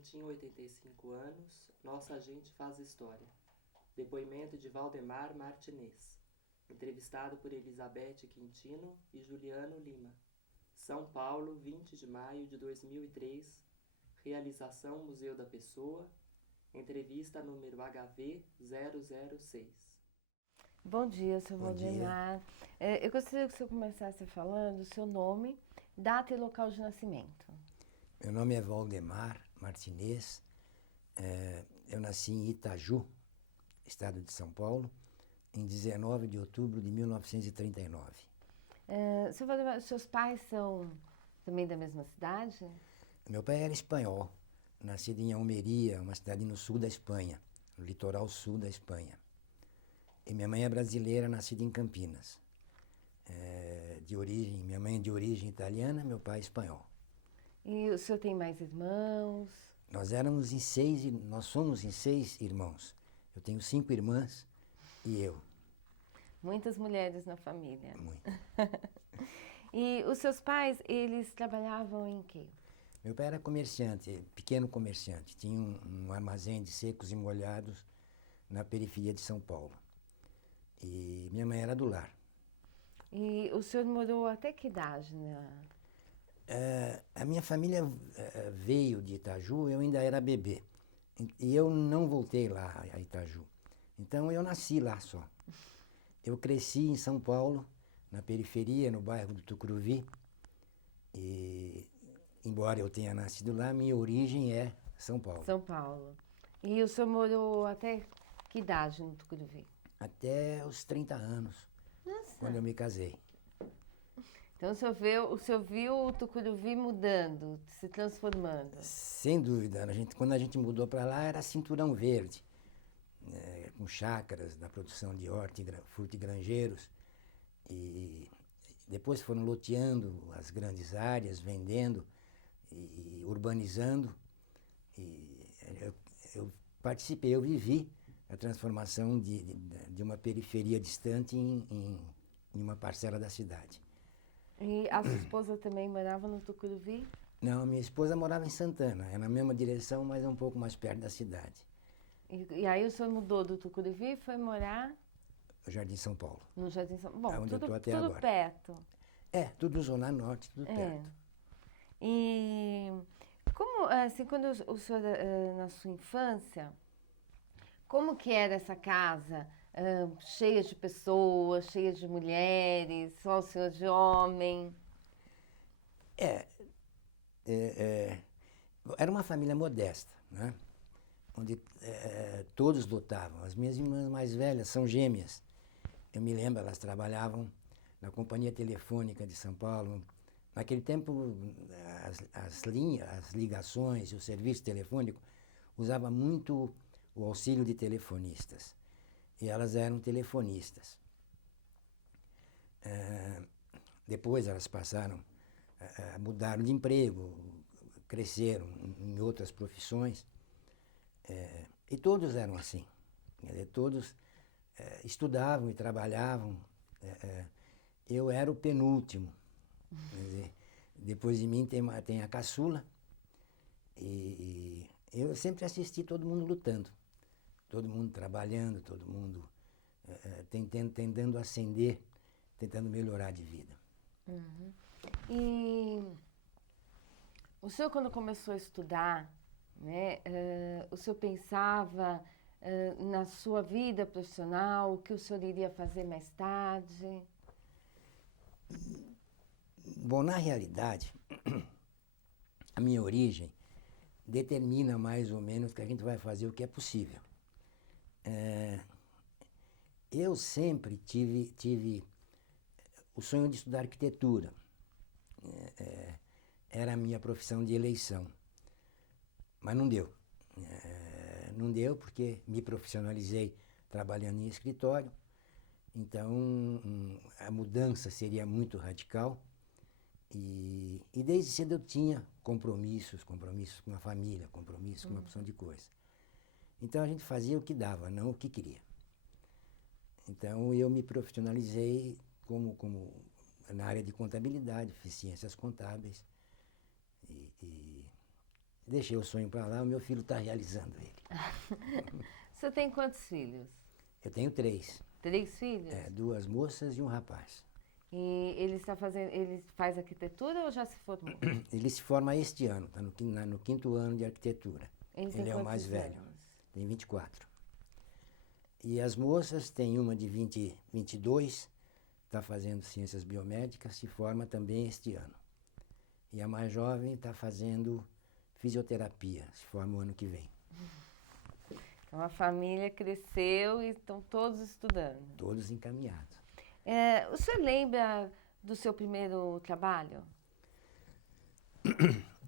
Quintinho, 85 anos, nossa gente faz história. Depoimento de Valdemar Martinez. Entrevistado por Elizabeth Quintino e Juliano Lima. São Paulo, 20 de maio de 2003. Realização Museu da Pessoa. Entrevista número HV 006. Bom dia, seu Bom dia. Valdemar. Eu gostaria que o senhor começasse falando o seu nome, data e local de nascimento. Meu nome é Valdemar Martinez. Eu nasci em Itaju, estado de São Paulo, em 19 de outubro de 1939. Seu Valdemar, os seus pais são também da mesma cidade? Meu pai era espanhol, nascido em Almeria, uma cidade no sul da Espanha, no litoral sul da Espanha. E minha mãe é brasileira, nascida em Campinas. Minha mãe é de origem italiana, meu pai é espanhol. E o senhor tem mais irmãos? Nós somos em 6 irmãos. Eu tenho 5 irmãs e eu. Muitas mulheres na família. Muito. E os seus pais, eles trabalhavam em quê? Meu pai era comerciante, pequeno comerciante. Tinha um armazém de secos e molhados na periferia de São Paulo. E minha mãe era do lar. E o senhor morou até que idade, A minha família veio de Itaju, eu ainda era bebê. E eu não voltei lá a Itaju. Então eu nasci lá só. Eu cresci em São Paulo, na periferia, no bairro do Tucuruvi. E, embora eu tenha nascido lá, minha origem é São Paulo. São Paulo. E o senhor morou até que idade no Tucuruvi? Até os 30 anos, Nossa. quando eu me casei. Então o senhor viu o Tucuruvi mudando, se transformando. Sem dúvida. Quando a gente mudou para lá, era cinturão verde, com chácaras da produção de fruta e granjeiros. E depois foram loteando as grandes áreas, vendendo e urbanizando. E eu participei, eu vivi a transformação de uma periferia distante em uma parcela da cidade. E a sua esposa também morava no Tucuruvi? Não, minha esposa morava em Santana, é na mesma direção, mas é um pouco mais perto da cidade. E aí o senhor mudou do Tucuruvi e foi morar No Jardim São Paulo. no Jardim São Paulo? É Bom, onde eu tudo, tô até tudo agora. perto. Tudo Zona Norte, tudo perto. E como, assim, quando o senhor, na sua infância, como que era essa casa? Cheia de pessoas, cheia de mulheres, só o senhor de homem? Era uma família modesta, né? Onde todos lutavam. As minhas irmãs mais velhas são gêmeas. Eu me lembro, elas trabalhavam na Companhia Telefônica de São Paulo. Naquele tempo, as ligações e o serviço telefônico usava muito o auxílio de telefonistas. E elas eram telefonistas. Depois elas passaram, mudaram de emprego, cresceram em outras profissões. E todos eram assim. Todos estudavam e trabalhavam. Eu era o penúltimo. Quer dizer, depois de mim tem a caçula. E eu sempre assisti todo mundo lutando. Todo mundo trabalhando, todo mundo tentando ascender, tentando melhorar de vida. Uhum. E o senhor, quando começou a estudar, né, o senhor pensava na sua vida profissional, o que o senhor iria fazer mais tarde? Bom, na realidade, a minha origem determina mais ou menos que a gente vai fazer o que é possível. Eu sempre tive o sonho de estudar arquitetura. Era a minha profissão de eleição. Mas não deu. Não deu porque me profissionalizei trabalhando em escritório. Então, a mudança seria muito radical. E desde cedo eu tinha compromissos com a família, compromissos com uma porção de coisa. Então a gente fazia o que dava, não o que queria. Então eu me profissionalizei como na área de contabilidade, fiz ciências contábeis. deixei o sonho para lá, o meu filho está realizando ele. O senhor tem quantos filhos? Eu tenho 3, 3 filhos? 2 moças e um rapaz. E ele faz arquitetura ou já se formou? Ele se forma este ano, está no 5º ano de arquitetura. Ele tem Ele é o mais quantos velho, anos? tem 24. E as moças, tem uma de 22, está fazendo ciências biomédicas, se forma também este ano. E a mais jovem está fazendo fisioterapia, se forma o ano que vem. Então a família cresceu e estão todos estudando. Todos encaminhados. O senhor lembra do seu primeiro trabalho?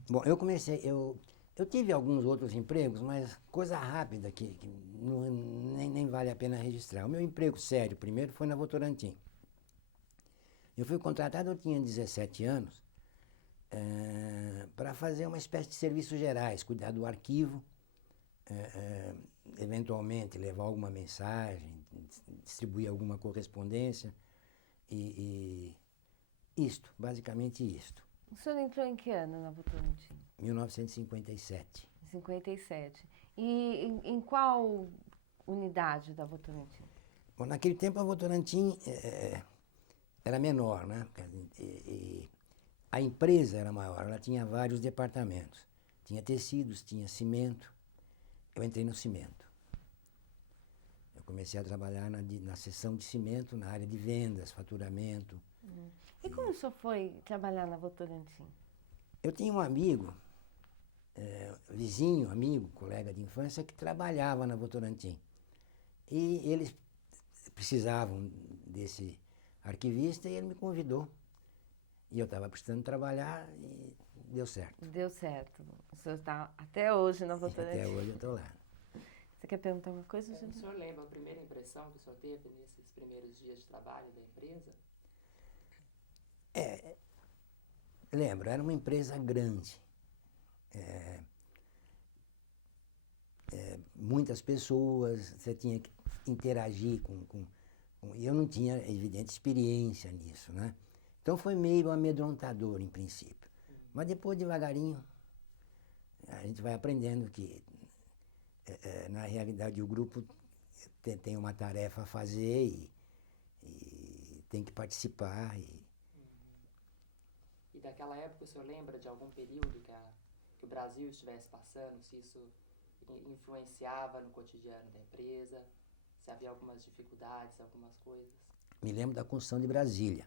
Bom, eu tive alguns outros empregos, mas coisa rápida que nem vale a pena registrar. O meu emprego sério primeiro foi na Votorantim. Eu fui contratado, eu tinha 17 anos, para fazer uma espécie de serviços gerais, cuidar do arquivo, eventualmente levar alguma mensagem, distribuir alguma correspondência e isto, basicamente isto. O senhor entrou em que ano na Votorantim? 1957. 57. E em qual unidade da Votorantim? Bom, naquele tempo a Votorantim era menor, né? E a empresa era maior, ela tinha vários departamentos. Tinha tecidos, tinha cimento. Eu entrei no cimento. Eu comecei a trabalhar na seção de cimento, na área de vendas, faturamento. E como o senhor foi trabalhar na Votorantim? Eu tinha um amigo, vizinho, amigo, colega de infância, que trabalhava na Votorantim. E eles precisavam desse arquivista e ele me convidou. E eu estava precisando trabalhar e deu certo. Deu certo. O senhor está até hoje na Votorantim. Até hoje eu estou lá. Você quer perguntar uma coisa, O Júlio? senhor lembra a primeira impressão que o senhor teve nesses primeiros dias de trabalho da empresa? Lembro, era uma empresa grande. Muitas pessoas, você tinha que interagir e eu não tinha, evidente, experiência nisso, né? Então foi meio amedrontador, em princípio. Mas depois, devagarinho, a gente vai aprendendo que, na realidade, o grupo tem uma tarefa a fazer e tem que participar. E daquela época o senhor lembra de algum período que o Brasil estivesse passando, se isso influenciava no cotidiano da empresa, se havia algumas dificuldades, algumas coisas? Me lembro da construção de Brasília.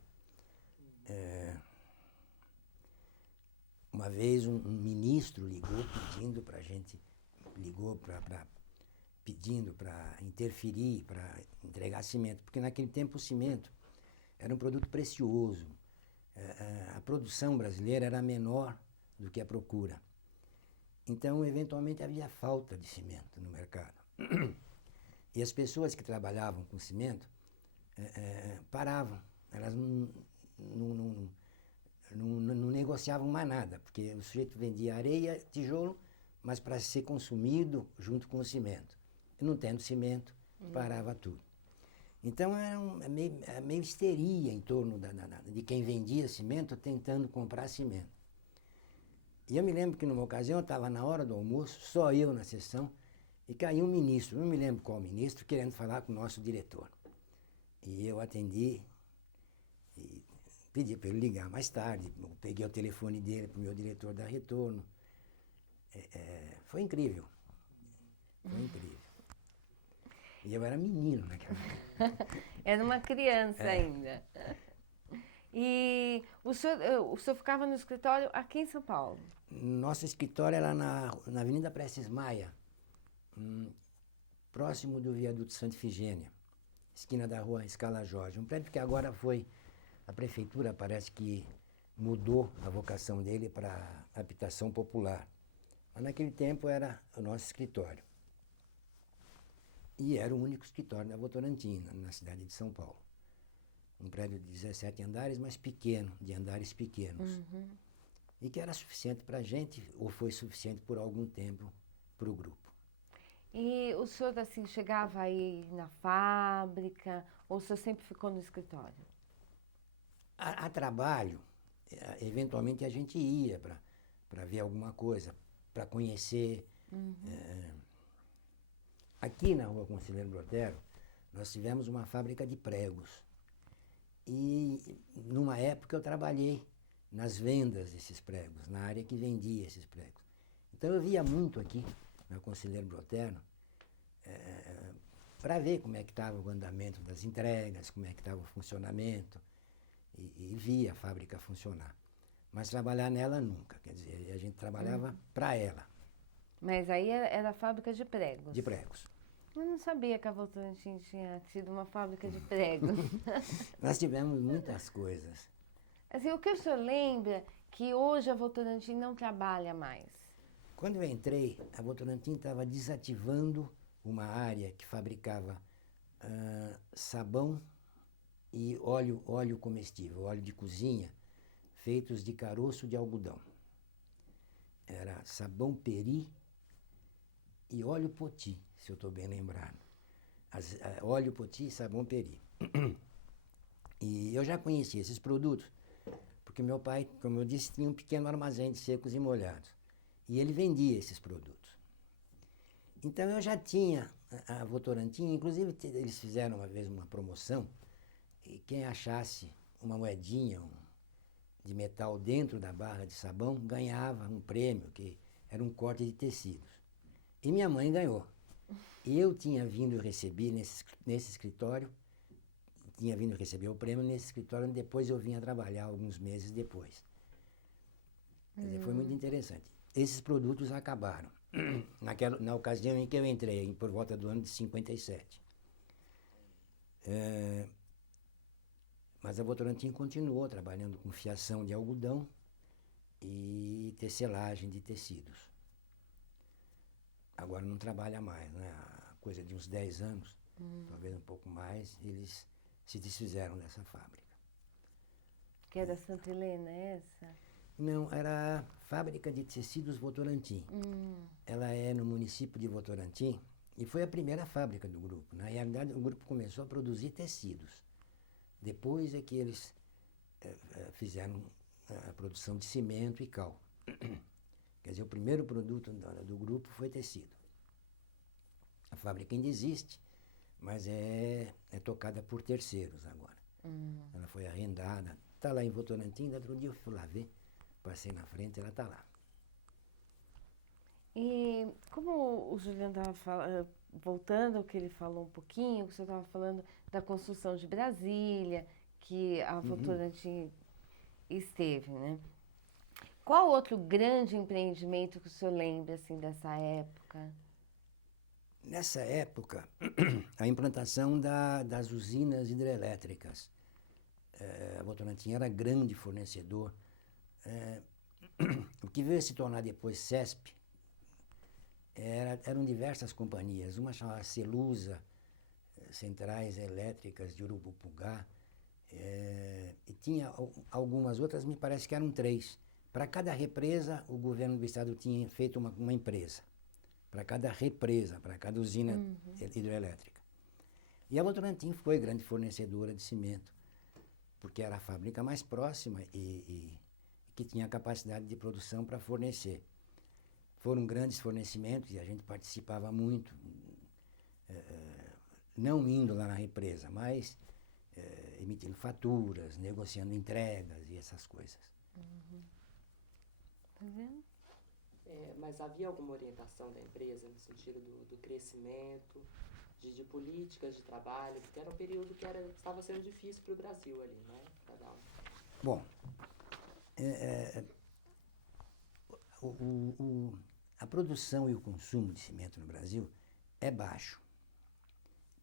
Uma vez um ministro ligou pedindo para a gente, pedindo para interferir, para entregar cimento, porque naquele tempo o cimento era um produto precioso. A produção brasileira era menor do que a procura. Então, eventualmente, havia falta de cimento no mercado. E as pessoas que trabalhavam com cimento paravam. Elas não negociavam mais nada, porque o sujeito vendia areia, tijolo, mas para ser consumido junto com o cimento. E não tendo cimento, parava tudo. Então, era meio histeria em torno de quem vendia cimento tentando comprar cimento. E eu me lembro que numa ocasião eu estava na hora do almoço, só eu na sessão, e caiu um ministro, não me lembro qual ministro, querendo falar com o nosso diretor. E eu atendi e pedi para ele ligar mais tarde, eu peguei o telefone dele para o meu diretor dar retorno. Foi incrível. Foi incrível. E eu era menino naquela época. Era uma criança ainda. E o senhor ficava no escritório aqui em São Paulo? Nosso escritório era na Avenida Prestes Maia, próximo do viaduto Santa Ifigênia, esquina da rua Scala Jorge. Um prédio que agora a prefeitura parece que mudou a vocação dele para habitação popular. Mas naquele tempo era o nosso escritório. E era o único escritório da Votorantim, na cidade de São Paulo. Um prédio de 17 andares, mas pequeno, de andares pequenos. E que era suficiente para a gente, ou foi suficiente por algum tempo para o grupo. E o senhor, assim, chegava aí na fábrica, ou o senhor sempre ficou no escritório? A trabalho, eventualmente a gente ia para ver alguma coisa. para conhecer. Aqui na rua Conselheiro Brotero, nós tivemos uma fábrica de pregos. E numa época eu trabalhei nas vendas desses pregos, na área que vendia esses pregos. Então eu via muito aqui na Conselheiro Brotero para ver como é que estava o andamento das entregas, como é que estava o funcionamento, e via a fábrica funcionar. Mas trabalhar nela nunca, quer dizer, a gente trabalhava para ela. Mas aí era fábrica de pregos? De pregos. Eu não sabia que a Votorantim tinha sido uma fábrica de pregos. Nós tivemos muitas coisas. Assim, o que o senhor lembra que hoje a Votorantim não trabalha mais? Quando eu entrei, a Votorantim estava desativando uma área que fabricava sabão e óleo comestível, óleo de cozinha, feitos de caroço de algodão. Era sabão peri e óleo poti, se eu estou bem lembrado. Óleo poti e sabão peri. E eu já conhecia esses produtos, porque meu pai, como eu disse, tinha um pequeno armazém de secos e molhados. E ele vendia esses produtos. Então eu já tinha a Votorantim, inclusive eles fizeram uma vez uma promoção, e quem achasse uma moedinha de metal dentro da barra de sabão ganhava um prêmio, que era um corte de tecidos. E minha mãe ganhou. E eu tinha vindo receber nesse escritório, tinha vindo receber o prêmio nesse escritório, depois eu vinha trabalhar alguns meses depois. Quer dizer, foi muito interessante. Esses produtos acabaram na ocasião em que eu entrei, por volta do ano de 57. Mas a Votorantim continuou trabalhando com fiação de algodão e tecelagem de tecidos. Agora não trabalha mais, né? Há coisa de uns 10 anos, talvez um pouco mais, eles se desfizeram dessa fábrica. Que é da Santa Helena, essa? Não, era a fábrica de tecidos Votorantim. Ela é no município de Votorantim e foi a primeira fábrica do grupo. Na realidade, o grupo começou a produzir tecidos. Depois é que eles fizeram a produção de cimento e cal. Quer dizer, o primeiro produto do grupo foi tecido. A fábrica ainda existe, mas é tocada por terceiros agora. Ela foi arrendada. Está lá em Votorantim, outro dia eu fui lá ver, passei na frente, ela está lá. E como o Juliano estava voltando ao que ele falou um pouquinho, você estava falando da construção de Brasília, que a Votorantim esteve, né? Qual outro grande empreendimento que o senhor lembra, assim, dessa época? Nessa época, a implantação das usinas hidrelétricas. A Votorantim era grande fornecedor. O que veio a se tornar depois CESP, eram diversas companhias. Uma chamava Celusa, Centrais Elétricas de Urupupugá, e tinha algumas outras, me parece que eram 3. Para cada represa, o governo do estado tinha feito uma empresa. Para cada represa, para cada usina hidrelétrica. E a Votorantim foi grande fornecedora de cimento, porque era a fábrica mais próxima e que tinha capacidade de produção para fornecer. Foram grandes fornecimentos e a gente participava muito, não indo lá na represa, mas emitindo faturas, negociando entregas e essas coisas. Tá vendo? Mas havia alguma orientação da empresa no sentido do crescimento, de políticas de trabalho, porque era um período que estava sendo difícil para o Brasil ali, né? Bom, a produção e o consumo de cimento no Brasil é baixo.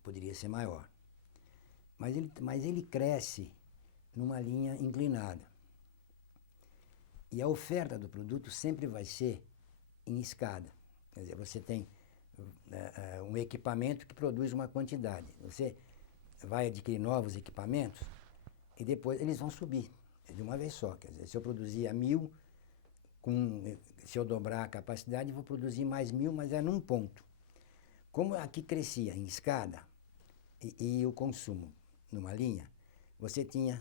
Poderia ser maior. Mas ele cresce numa linha inclinada. E a oferta do produto sempre vai ser em escada. Quer dizer, você tem um equipamento que produz uma quantidade. Você vai adquirir novos equipamentos e depois eles vão subir de uma vez só. Quer dizer, se eu produzia 1.000, se eu dobrar a capacidade, eu vou produzir mais 1.000, mas é num ponto. Como aqui crescia em escada e o consumo numa linha, você tinha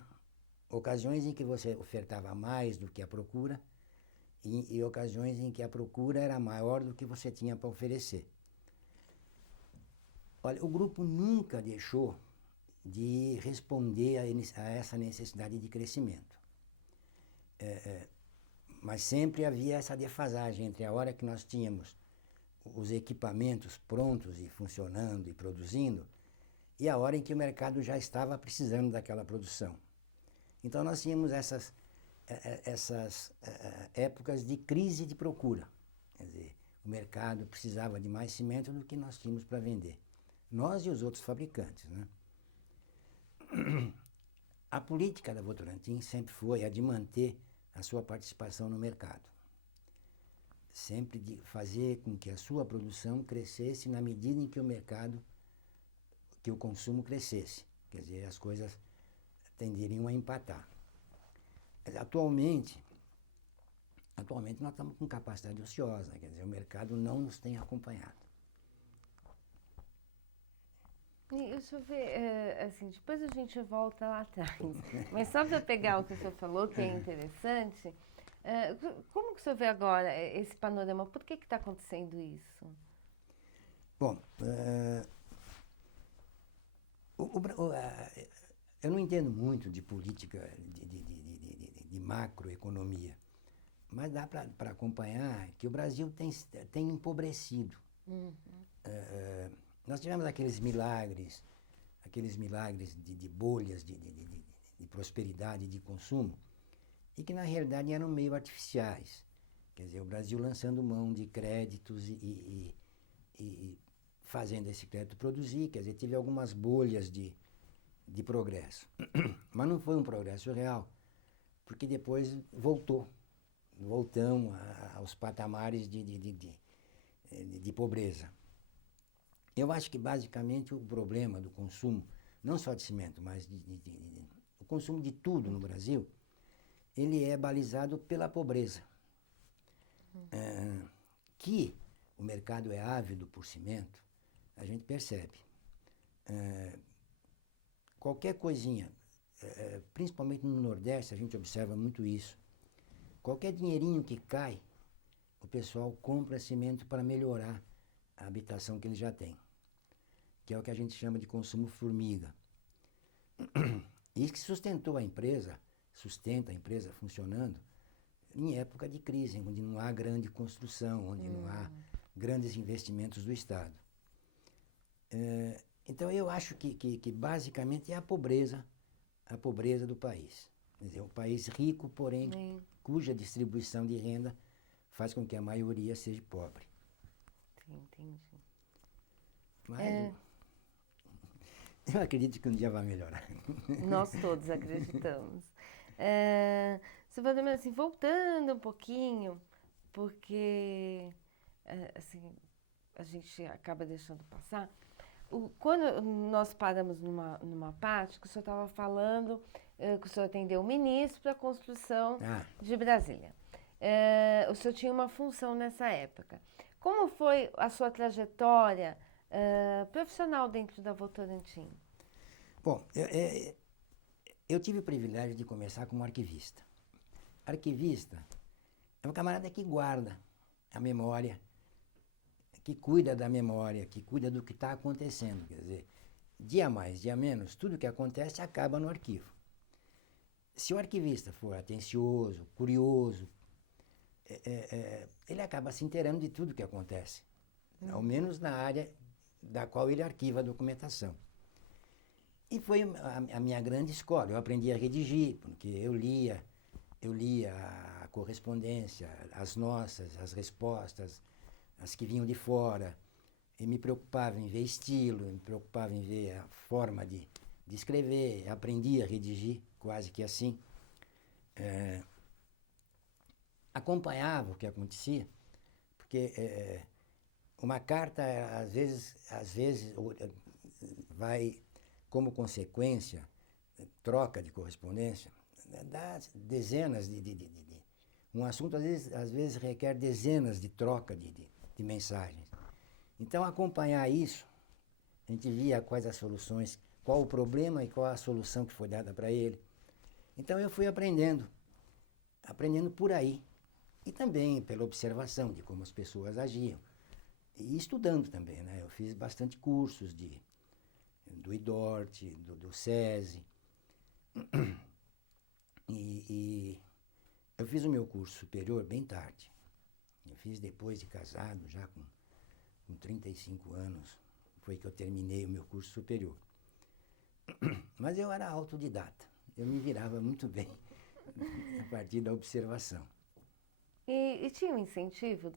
ocasiões em que você ofertava mais do que a procura e ocasiões em que a procura era maior do que você tinha para oferecer. Olha, o grupo nunca deixou de responder a essa necessidade de crescimento. Mas sempre havia essa defasagem entre a hora que nós tínhamos os equipamentos prontos e funcionando e produzindo e a hora em que o mercado já estava precisando daquela produção. Então nós tínhamos essas épocas de crise de procura. Quer dizer, o mercado precisava de mais cimento do que nós tínhamos para vender. Nós e os outros fabricantes, né? A política da Votorantim sempre foi a de manter a sua participação no mercado. Sempre de fazer com que a sua produção crescesse na medida em que o mercado, que o consumo crescesse. Quer dizer, as coisas tenderiam a empatar. Atualmente nós estamos com capacidade ociosa, quer dizer, o mercado não nos tem acompanhado. E o senhor vê, assim, depois a gente volta lá atrás, mas só para pegar o que o senhor falou, que é interessante, como que o senhor vê agora esse panorama? Por que está acontecendo isso? Bom, eu não entendo muito de política de macroeconomia, mas dá para acompanhar que o Brasil tem empobrecido. Uhum. Nós tivemos aqueles milagres de bolhas de prosperidade e de consumo, e que na realidade eram meio artificiais. Quer dizer, o Brasil lançando mão de créditos e fazendo esse crédito produzir, quer dizer, teve algumas bolhas de progresso. Mas não foi um progresso real, porque depois voltamos aos patamares de pobreza. Eu acho que basicamente o problema do consumo, não só de cimento, mas o consumo de tudo no Brasil, ele é balizado pela pobreza. Que o mercado é ávido por cimento, a gente percebe. Qualquer coisinha, principalmente no Nordeste, a gente observa muito isso. Qualquer dinheirinho que cai, o pessoal compra cimento para melhorar a habitação que ele já tem, que é o que a gente chama de consumo formiga. Isso que sustenta a empresa funcionando em época de crise, onde não há grande construção, onde não há grandes investimentos do Estado. Então eu acho que basicamente é a pobreza do país. Quer dizer, um país rico, porém, cuja distribuição de renda faz com que a maioria seja pobre. Entendi. Mas eu acredito que um dia vai melhorar. Nós todos acreditamos. Sr. Valdemar, assim, voltando um pouquinho, porque assim, a gente acaba deixando passar. Quando nós paramos numa parte que o senhor estava falando, que o senhor atendeu o ministro para a construção de Brasília. O senhor tinha uma função nessa época. Como foi a sua trajetória profissional dentro da Votorantim? Bom, eu tive o privilégio de começar como arquivista. Arquivista é um camarada que guarda a memória, que cuida da memória, que cuida do que está acontecendo. Quer dizer, dia mais, dia menos, tudo que acontece acaba no arquivo. Se o arquivista for atencioso, curioso, ele acaba se inteirando de tudo que acontece, ao menos na área da qual ele arquiva a documentação. E foi a minha grande escola. Eu aprendi a redigir, porque eu lia a correspondência, as nossas, as respostas, as que vinham de fora, e me preocupava em ver estilo, me preocupava em ver a forma de escrever, aprendi a redigir quase que assim. Acompanhava o que acontecia, porque uma carta, às vezes vai como consequência, troca de correspondência, dá dezenas um assunto às vezes requer dezenas de troca de mensagens. Então, acompanhar isso, a gente via quais as soluções, qual o problema e qual a solução que foi dada para ele. Então, eu fui aprendendo por aí. E também pela observação de como as pessoas agiam. E estudando também, né? Eu fiz bastante cursos do IDORT, do SESI. E eu fiz o meu curso superior bem tarde. Eu fiz depois de casado, já com 35 anos, foi que eu terminei o meu curso superior. Mas eu era autodidata, eu me virava muito bem a partir da observação. E tinha um incentivo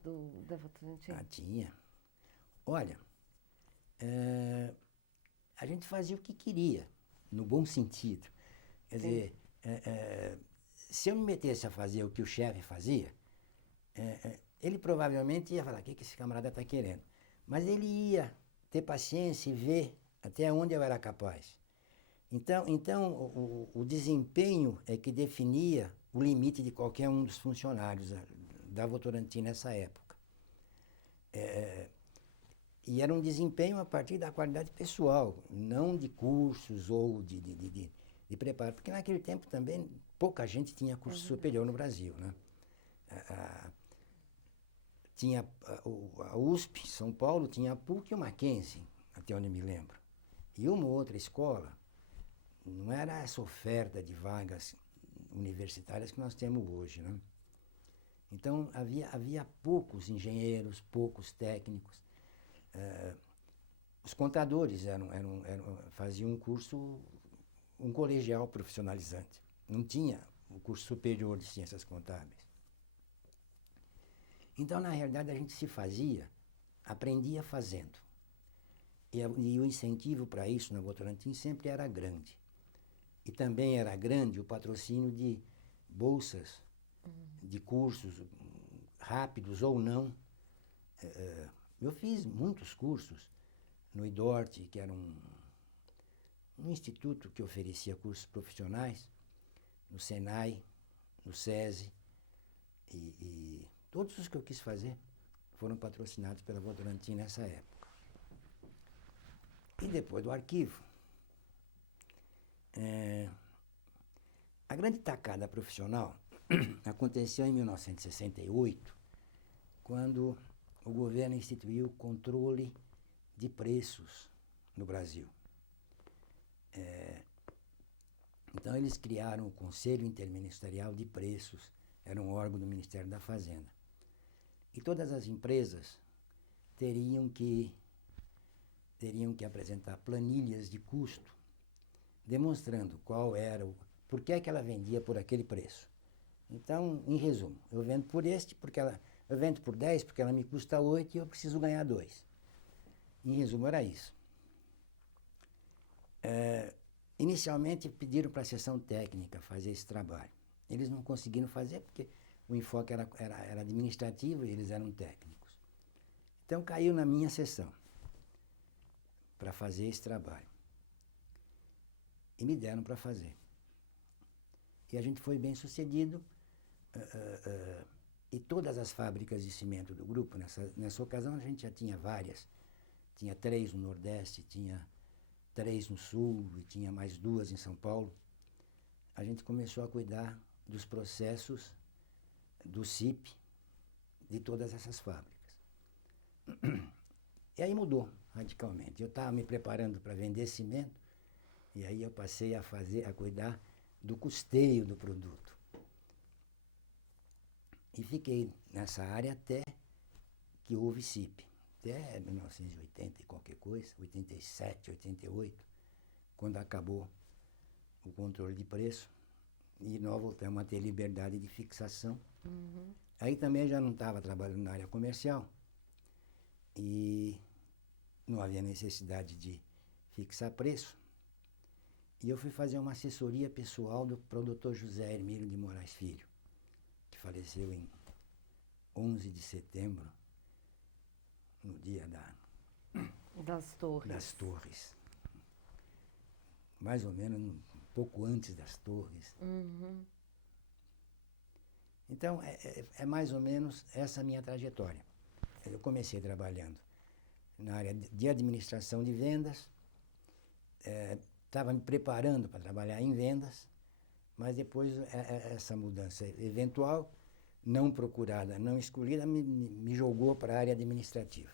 da Votorantim? Ah, tinha. Olha, a gente fazia o que queria, no bom sentido. Quer dizer, se eu me metesse a fazer o que o chefe fazia, ele provavelmente ia falar, o que esse camarada está querendo? Mas ele ia ter paciência e ver até onde eu era capaz. Então o desempenho é que definia o limite de qualquer um dos funcionários da Votorantim nessa época. E era um desempenho a partir da qualidade pessoal, não de cursos ou de preparo. Porque naquele tempo também pouca gente tinha curso superior no Brasil, né? Tinha a USP, São Paulo, tinha a PUC e o Mackenzie, até onde me lembro. E uma outra escola, não era essa oferta de vagas universitárias que nós temos hoje, né? Então havia poucos engenheiros, poucos técnicos. Os contadores faziam um curso, um colegial profissionalizante. Não tinha o curso superior de ciências contábeis. Então, na realidade, a gente aprendia fazendo. E o incentivo para isso na Votorantim sempre era grande. E também era grande o patrocínio de bolsas, de cursos rápidos ou não. Eu fiz muitos cursos no IDORT, que era um instituto que oferecia cursos profissionais, no Senai, no SESI, e todos os que eu quis fazer foram patrocinados pela Votorantim nessa época. E depois do arquivo, a grande tacada profissional aconteceu em 1968, quando o governo instituiu o controle de preços no Brasil. Então eles criaram o Conselho Interministerial de Preços, era um órgão do Ministério da Fazenda. E todas as empresas teriam que apresentar planilhas de custo, demonstrando por que ela vendia por aquele preço. Então, em resumo, eu vendo por eu vendo por 10 porque ela me custa 8 e eu preciso ganhar 2. Em resumo, era isso. Inicialmente pediram para a seção técnica fazer esse trabalho. Eles não conseguiram fazer porque o enfoque era administrativo e eles eram técnicos. Então caiu na minha seção para fazer esse trabalho. E me deram para fazer. E a gente foi bem sucedido. E todas as fábricas de cimento do grupo, nessa ocasião a gente já tinha várias. Tinha 3 no Nordeste, tinha 3 no Sul e tinha mais 2 em São Paulo. A gente começou a cuidar dos processos do CIP de todas essas fábricas. E aí mudou radicalmente. Eu estava me preparando para vender cimento e aí eu passei a cuidar do custeio do produto. E fiquei nessa área até que houve CIP. Até 1980 e qualquer coisa, 87, 88, quando acabou o controle de preço, e nós voltamos a ter liberdade de fixação. Aí também já não estava trabalhando na área comercial, e não havia necessidade de fixar preço. E eu fui fazer uma assessoria pessoal do produtor José Hermílio de Moraes Filho, que faleceu em 11 de setembro, no dia das Torres. Mais ou menos um pouco antes das Torres. Então, é mais ou menos essa a minha trajetória. Eu comecei trabalhando na área de administração de vendas, estava me preparando para trabalhar em vendas, mas depois essa mudança eventual não procurada, não escolhida, me jogou para a área administrativa.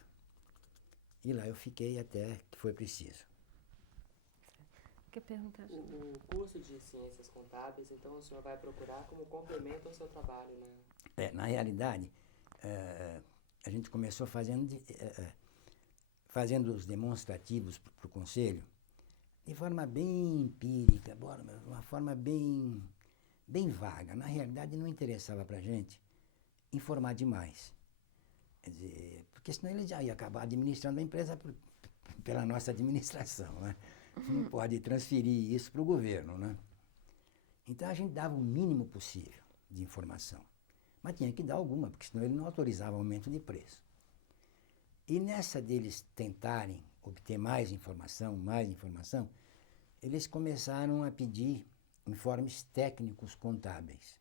E lá eu fiquei até que foi preciso. Quer perguntar? O curso de Ciências Contábeis, então, o senhor vai procurar como complemento ao seu trabalho, né? Na realidade, a gente começou fazendo os demonstrativos para o Conselho de forma bem empírica, uma forma bem vaga. Na realidade, não interessava para a gente informar demais. Quer dizer, porque senão ele já ia acabar administrando a empresa pela nossa administração, né? Não pode transferir isso para o governo, né? Então a gente dava o mínimo possível de informação. Mas tinha que dar alguma, porque senão ele não autorizava aumento de preço. E nessa deles tentarem obter mais informação, eles começaram a pedir informes técnicos contábeis.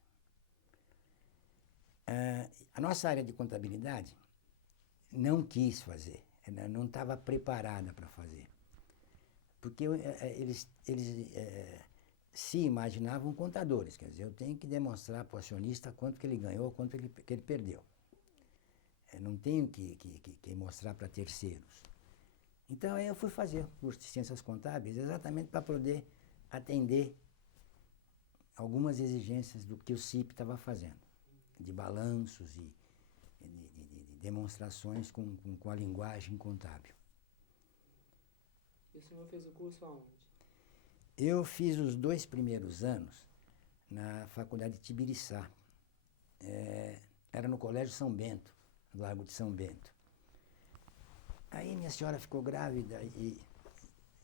A nossa área de contabilidade não quis fazer, ela não estava preparada para fazer. Porque eles se imaginavam contadores, quer dizer, eu tenho que demonstrar para o acionista quanto que ele ganhou, quanto que ele perdeu. Eu não tenho que mostrar para terceiros. Então eu fui fazer o curso de Ciências Contábeis exatamente para poder atender algumas exigências do que o CIP estava fazendo, de balanços e de demonstrações com a linguagem contábil. E o senhor fez o curso aonde? Eu fiz os 2 primeiros anos na Faculdade de Tibiriçá. Era no Colégio São Bento, no Largo de São Bento. Aí minha senhora ficou grávida e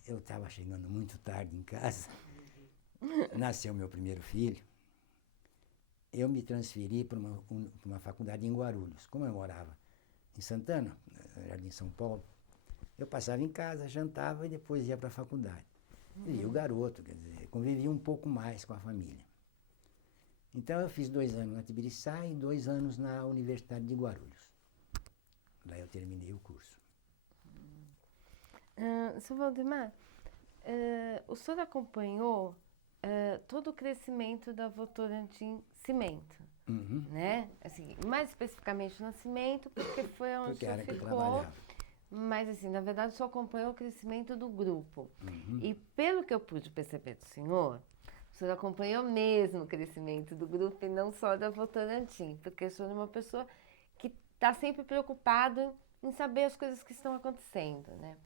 eu estava chegando muito tarde em casa. Nasceu meu primeiro filho. Eu me transferi para uma faculdade em Guarulhos. Como eu morava em Santana, em São Paulo, eu passava em casa, jantava e depois ia para a faculdade. E o garoto, quer dizer, convivia um pouco mais com a família. Então eu fiz 2 anos na Tibiriçá e 2 anos na Universidade de Guarulhos. Lá eu terminei o curso. Sr. Valdemar, o senhor acompanhou todo o crescimento da Votorantim Cimento, né? Assim, mais especificamente no cimento, porque foi onde o senhor ficou. Mas, assim, na verdade, o senhor acompanhou o crescimento do grupo. E, pelo que eu pude perceber do senhor acompanhou mesmo o crescimento do grupo e não só da Votorantim, porque o senhor é uma pessoa que está sempre preocupado em saber as coisas que estão acontecendo, né?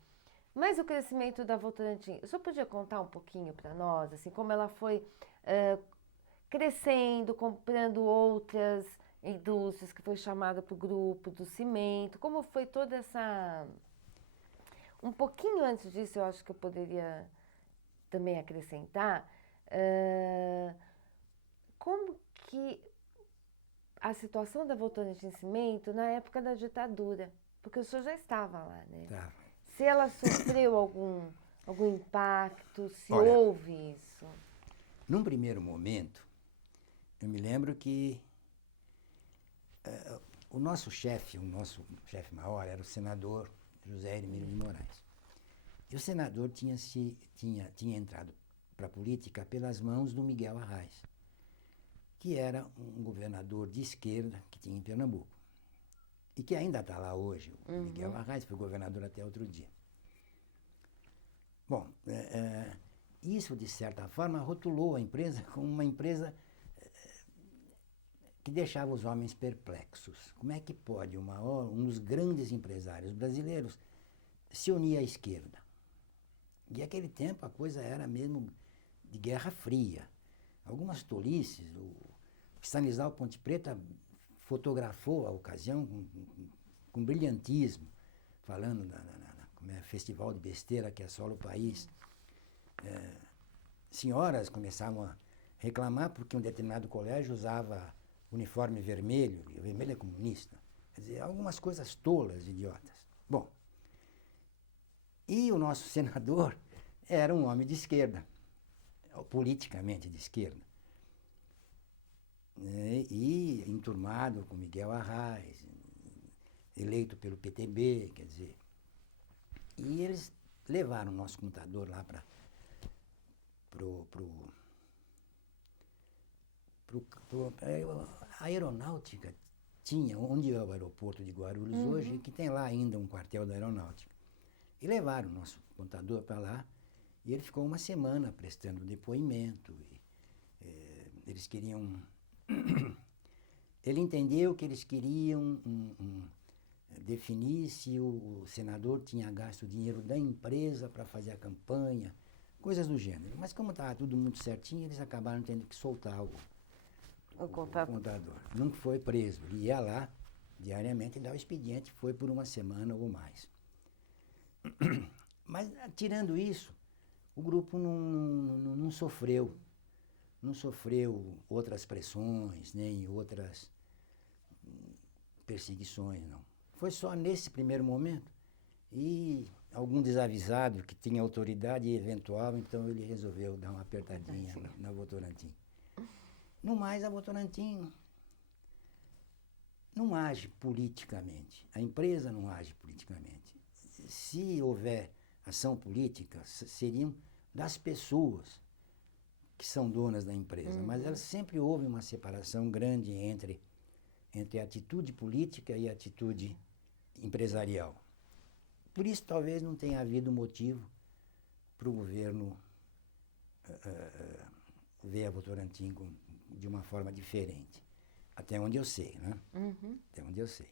Mas o crescimento da Votorantim, o senhor podia contar um pouquinho para nós, assim, como ela foi crescendo, comprando outras indústrias, que foi chamada para o grupo do cimento, como foi toda essa... Um pouquinho antes disso, eu acho que eu poderia também acrescentar, como que a situação da Votorantim Cimento na época da ditadura, porque o senhor já estava lá, né? Tá. Se ela sofreu algum impacto, se Olha, houve isso. Num primeiro momento, eu me lembro que o nosso chefe maior era o senador José Hermílio de Moraes. E o senador tinha entrado para a política pelas mãos do Miguel Arraes, que era um governador de esquerda que tinha em Pernambuco. E que ainda está lá hoje, o Miguel Arraes, foi governador até outro dia. Bom, isso, de certa forma, rotulou a empresa como uma empresa que deixava os homens perplexos. Como é que pode um dos grandes empresários brasileiros se unir à esquerda? E naquele tempo a coisa era mesmo de Guerra Fria. Algumas tolices, o Stanislau Ponte Preta fotografou a ocasião com brilhantismo, falando como é festival de besteira que assola o país. Senhoras começavam a reclamar porque um determinado colégio usava uniforme vermelho, e o vermelho é comunista. Quer dizer, algumas coisas tolas, idiotas. Bom, e o nosso senador era um homem de esquerda, politicamente de esquerda. E enturmado com Miguel Arraes, eleito pelo PTB, quer dizer. E eles levaram o nosso computador lá para A aeronáutica tinha, onde é o aeroporto de Guarulhos hoje, que tem lá ainda um quartel da aeronáutica. E levaram o nosso contador para lá, e ele ficou uma semana prestando depoimento. Eles queriam... Ele entendeu que eles queriam definir se o senador tinha gasto o dinheiro da empresa para fazer a campanha, coisas do gênero. Mas como estava tudo muito certinho, eles acabaram tendo que soltar o contador. Não foi preso. Ele ia lá diariamente e dava o expediente, foi por uma semana ou mais. Mas, tirando isso, o grupo não sofreu. Não sofreu outras pressões, nem outras perseguições, não. Foi só nesse primeiro momento. E algum desavisado que tinha autoridade eventual, então ele resolveu dar uma apertadinha na Votorantim. No mais, a Votorantim não age politicamente. A empresa não age politicamente. Se houver ação política, seriam das pessoas que são donas da empresa. Mas ela sempre houve uma separação grande entre a atitude política e a atitude empresarial. Por isso, talvez não tenha havido motivo para o governo ver a Votorantim de uma forma diferente. Até onde eu sei, né? Até onde eu sei.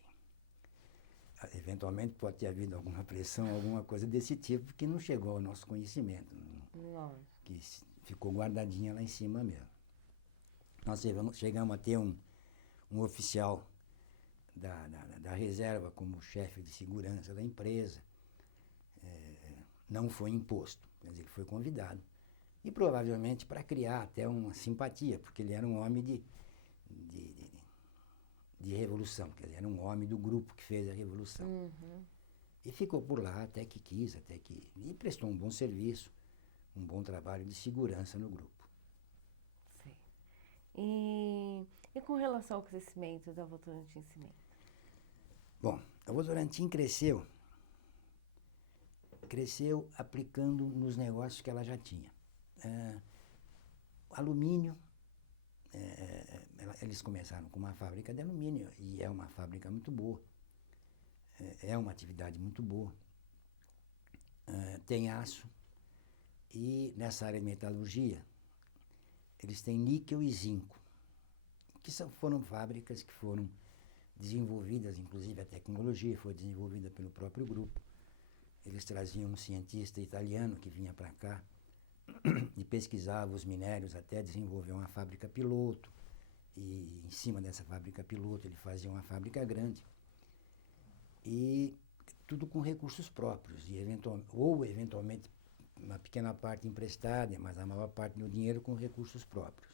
Eventualmente pode ter havido alguma pressão, alguma coisa desse tipo que não chegou ao nosso conhecimento. Que ficou guardadinha lá em cima mesmo. Nós chegamos a ter um oficial da reserva como chefe de segurança da empresa. Não foi imposto, quer dizer, ele foi convidado. E provavelmente para criar até uma simpatia, porque ele era um homem de revolução, quer dizer, era um homem do grupo que fez a revolução. E ficou por lá até que quis, e prestou um bom serviço, um bom trabalho de segurança no grupo. Sim. E com relação ao crescimento da Votorantim Cimento? Bom, a Votorantim cresceu aplicando nos negócios que ela já tinha. Alumínio, eles começaram com uma fábrica de alumínio, e é uma fábrica muito boa, é uma atividade muito boa. Tem aço, e nessa área de metalurgia, eles têm níquel e zinco, que foram fábricas que foram desenvolvidas, inclusive a tecnologia foi desenvolvida pelo próprio grupo. Eles traziam um cientista italiano que vinha para cá e pesquisava os minérios até desenvolver uma fábrica piloto. E em cima dessa fábrica piloto ele fazia uma fábrica grande. E tudo com recursos próprios, ou eventualmente uma pequena parte emprestada, mas a maior parte do dinheiro com recursos próprios.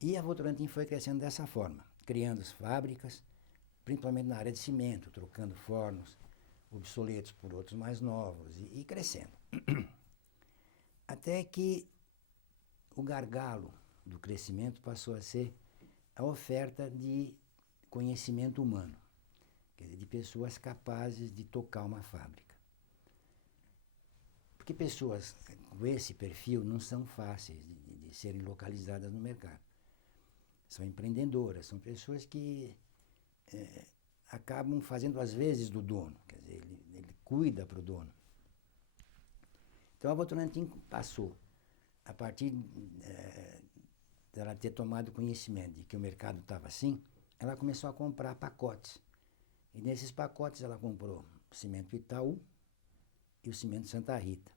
E a Votorantim foi crescendo dessa forma, criando as fábricas, principalmente na área de cimento, trocando fornos obsoletos por outros mais novos e crescendo. Até que o gargalo do crescimento passou a ser a oferta de conhecimento humano, quer dizer, de pessoas capazes de tocar uma fábrica. Porque pessoas com esse perfil não são fáceis de serem localizadas no mercado. São empreendedoras, são pessoas que acabam fazendo às vezes do dono, quer dizer, ele cuida para o dono. Então a Votorantim passou, a partir dela ter tomado conhecimento de que o mercado estava assim, ela começou a comprar pacotes. E nesses pacotes ela comprou o cimento Itaú e o cimento Santa Rita,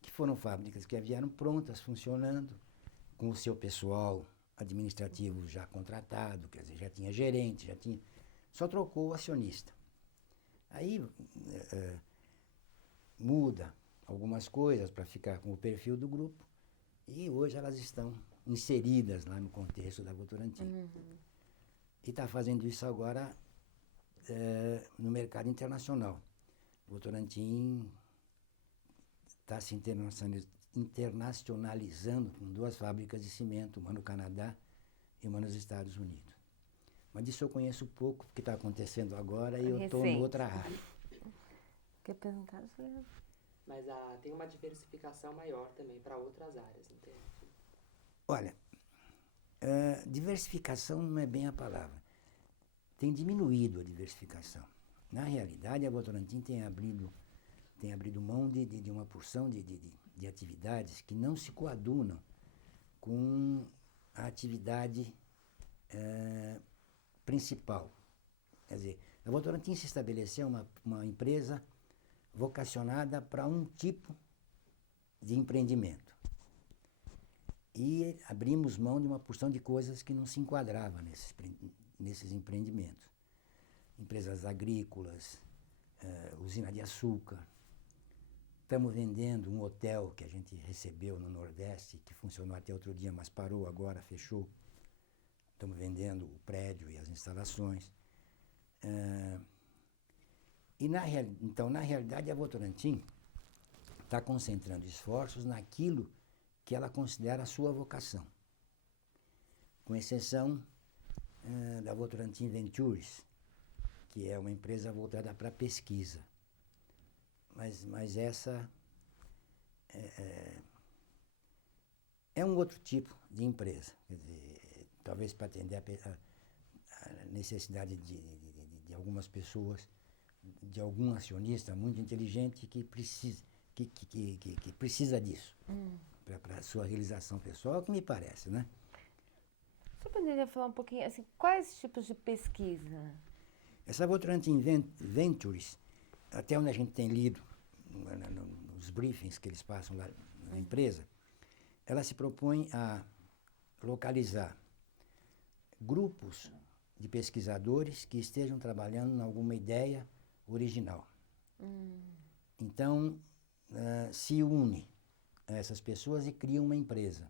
que foram fábricas que vieram prontas, funcionando, com o seu pessoal administrativo já contratado, quer dizer, já tinha gerente, só trocou o acionista. Aí muda algumas coisas para ficar com o perfil do grupo, e hoje elas estão inseridas lá no contexto da Votorantim. E está fazendo isso agora no mercado internacional. Votorantim está se internacionalizando com 2 fábricas de cimento, uma no Canadá e uma nos Estados Unidos. Mas disso eu conheço pouco, porque está acontecendo agora e eu estou em outra área. Quer perguntar, Juliana? Mas tem uma diversificação maior também para outras áreas, não tem? Olha, Diversificação não é bem a palavra. Tem diminuído a diversificação. Na realidade, a Votorantim tem abrido mão de uma porção de atividades que não se coadunam com a atividade principal. Quer dizer, a Votorantim se estabeleceu uma empresa vocacionada para um tipo de empreendimento. E abrimos mão de uma porção de coisas que não se enquadravam nesses empreendimentos. Empresas agrícolas, usina de açúcar. Estamos vendendo um hotel que a gente recebeu no Nordeste, que funcionou até outro dia, mas parou agora, fechou. Estamos vendendo o prédio e as instalações. Então, na realidade, a Votorantim está concentrando esforços naquilo que ela considera a sua vocação. Com exceção da Votorantim Ventures, que é uma empresa voltada para pesquisa. Mas essa é um outro tipo de empresa. Quer dizer, talvez para atender a necessidade de algumas pessoas, de algum acionista muito inteligente que precisa disso para a sua realização pessoal, é o que me parece, né? Você poderia falar um pouquinho, assim, quais tipos de pesquisa? Essa Votorantim Ventures, até onde a gente tem lido, nos briefings que eles passam lá na empresa, ela se propõe a localizar grupos de pesquisadores que estejam trabalhando em alguma ideia original. Então, se une a essas pessoas e cria uma empresa.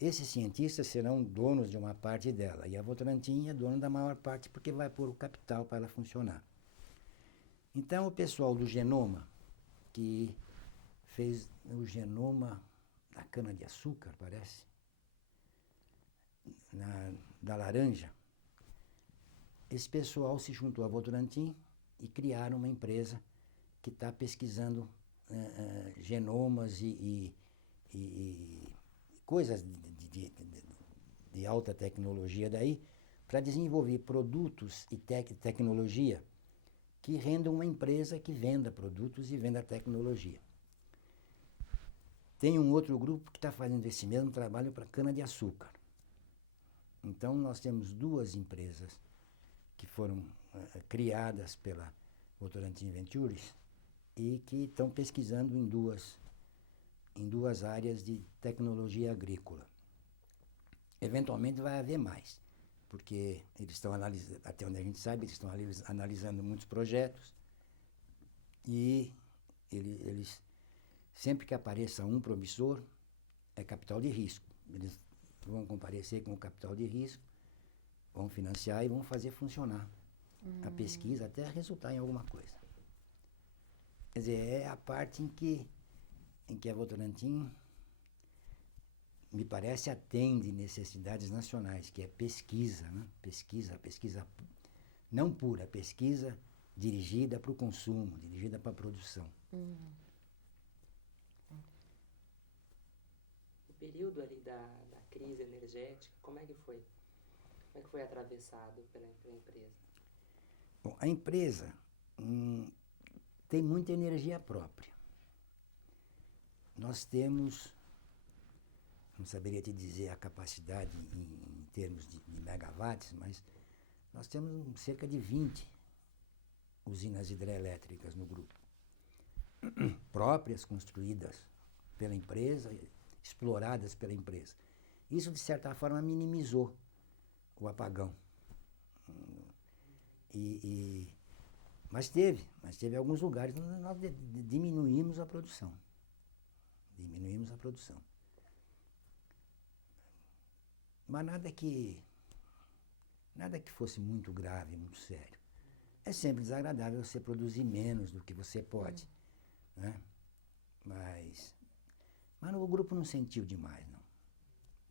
Esses cientistas serão donos de uma parte dela, e a Votorantim é dona da maior parte porque vai pôr o capital para ela funcionar. Então, o pessoal do genoma, que fez o genoma da cana-de-açúcar, parece, da laranja, esse pessoal se juntou à Votorantim e criaram uma empresa que está pesquisando genomas e coisas de alta tecnologia daí, para desenvolver produtos e tecnologia que rendam uma empresa que venda produtos e venda tecnologia. Tem um outro grupo que está fazendo esse mesmo trabalho para cana-de-açúcar. Então, nós temos duas empresas que foram criadas pela Votorantim Ventures e que estão pesquisando em duas áreas de tecnologia agrícola. Eventualmente vai haver mais, porque eles estão analisando, até onde a gente sabe, eles estão analisando muitos projetos e eles sempre que apareça um promissor, é capital de risco. Eles vão comparecer com o capital de risco, vão financiar e vão fazer funcionar a pesquisa até resultar em alguma coisa. Quer dizer, é a parte em que a Votorantim, me parece, atende necessidades nacionais, que é pesquisa, né? Pesquisa não pura, pesquisa dirigida para o consumo, dirigida para a produção. O período ali da crise energética, como é que foi? Como é que foi atravessado pela empresa? Bom, a empresa tem muita energia própria. Nós temos, não saberia te dizer a capacidade em termos de megawatts, mas nós temos cerca de 20 usinas hidrelétricas no grupo. Próprias, construídas pela empresa, exploradas pela empresa. Isso, de certa forma, minimizou o apagão. Mas teve alguns lugares onde nós diminuímos a produção. Mas nada que fosse muito grave, muito sério. É sempre desagradável você produzir menos do que você pode, né? Mas o grupo não sentiu demais, não.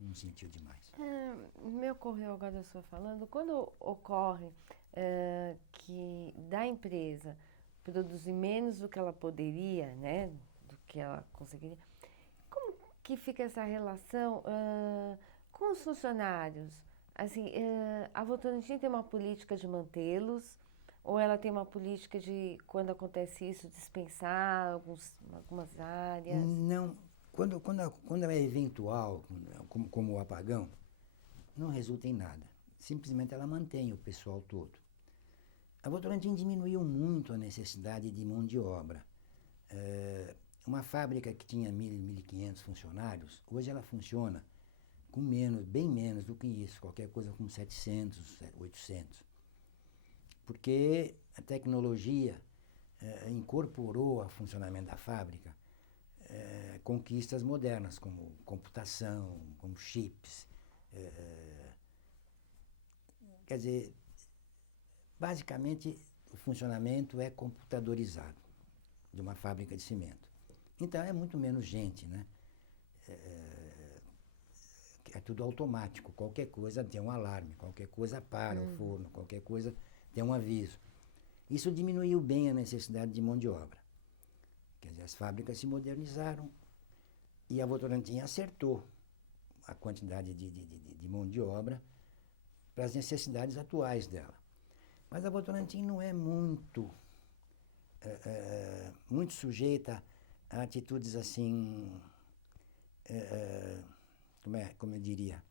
Não sentiu demais. Me ocorreu agora a sua falando, quando ocorre que da empresa produzir menos do que ela poderia, né, do que ela conseguiria, como que fica essa relação Com os funcionários, assim, a Votorantim tem uma política de mantê-los ou ela tem uma política de, quando acontece isso, dispensar algumas áreas? Não, quando é eventual, como o apagão, não resulta em nada. Simplesmente ela mantém o pessoal todo. A Votorantim diminuiu muito a necessidade de mão de obra. Uma fábrica que tinha 1.500 funcionários, hoje ela funciona com menos, bem menos do que isso, qualquer coisa com 700, 800. Porque a tecnologia incorporou ao funcionamento da fábrica conquistas modernas, como computação, como chips. Quer dizer, basicamente o funcionamento é computadorizado de uma fábrica de cimento. Então é muito menos gente, né? É tudo automático, qualquer coisa tem um alarme, qualquer coisa para o forno, qualquer coisa tem um aviso. Isso diminuiu bem a necessidade de mão de obra. Quer dizer, as fábricas se modernizaram e a Votorantim acertou a quantidade de mão de obra para as necessidades atuais dela. Mas a Votorantim não é muito sujeita a atitudes assim, como eu diria,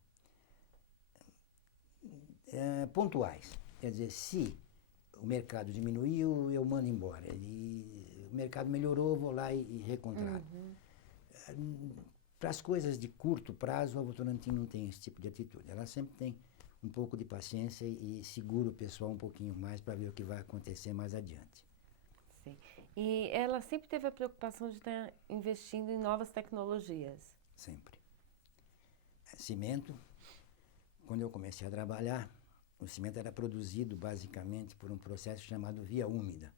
pontuais. Quer dizer, se o mercado diminuiu, eu mando embora. E o mercado melhorou, eu vou lá e recontrato. Para as coisas de curto prazo, a Votorantim não tem esse tipo de atitude. Ela sempre tem um pouco de paciência e segura o pessoal um pouquinho mais para ver o que vai acontecer mais adiante. Sim. E ela sempre teve a preocupação de estar investindo em novas tecnologias? Sempre. Cimento, quando eu comecei a trabalhar, o cimento era produzido basicamente por um processo chamado via úmida.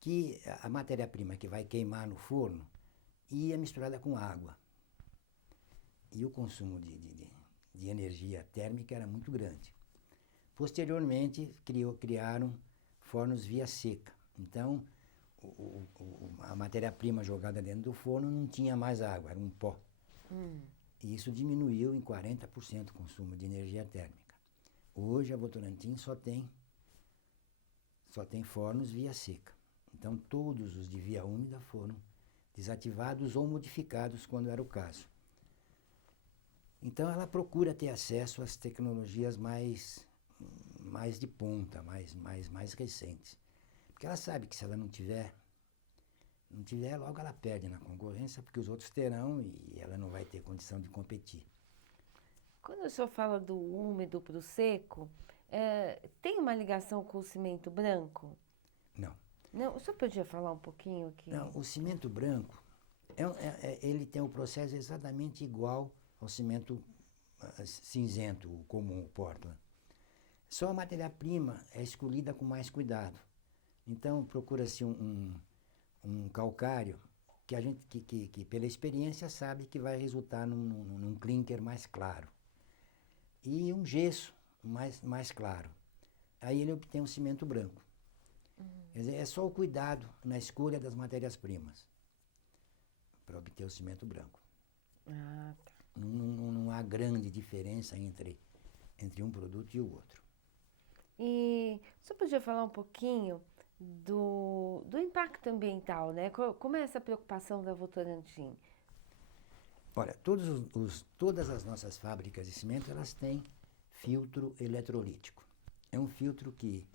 Que a matéria-prima que vai queimar no forno ia misturada com água. E o consumo de energia térmica era muito grande. Posteriormente, criaram fornos via seca. Então, a matéria-prima jogada dentro do forno não tinha mais água, era um pó. E isso diminuiu em 40% o consumo de energia térmica. Hoje, a Votorantim só tem fornos via seca. Então, todos os de via úmida foram desativados ou modificados quando era o caso. Então, ela procura ter acesso às tecnologias mais de ponta, mais recentes. Porque ela sabe que se ela não tiver, logo ela perde na concorrência, porque os outros terão e ela não vai ter condição de competir. Quando o senhor fala do úmido para o seco, tem uma ligação com o cimento branco? Não. Não, o senhor podia falar um pouquinho aqui? Não, o cimento branco, ele tem o processo exatamente igual ao cimento cinzento, o comum, o Portland. Só a matéria-prima é escolhida com mais cuidado. Então, procura-se um calcário que a gente, que pela experiência sabe que vai resultar num clinker mais claro. E um gesso mais claro. Aí ele obtém um cimento branco. Quer dizer, é só o cuidado na escolha das matérias-primas para obter o cimento branco. Ah, tá. Não há grande diferença entre um produto e o outro. E o senhor podia falar um pouquinho do impacto ambiental, né? Como é essa preocupação da Votorantim? Olha, todas as nossas fábricas de cimento, elas têm filtro eletrolítico. É um filtro que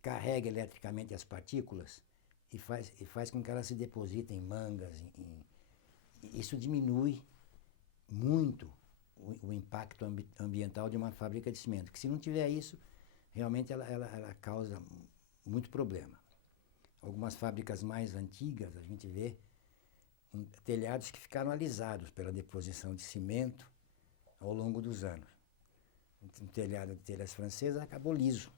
carrega eletricamente as partículas e faz com que elas se depositem em mangas. Isso diminui muito o impacto ambiental de uma fábrica de cimento, que se não tiver isso, realmente ela causa muito problema. Algumas fábricas mais antigas, a gente vê telhados que ficaram alisados pela deposição de cimento ao longo dos anos. Um telhado de telhas francesas acabou liso.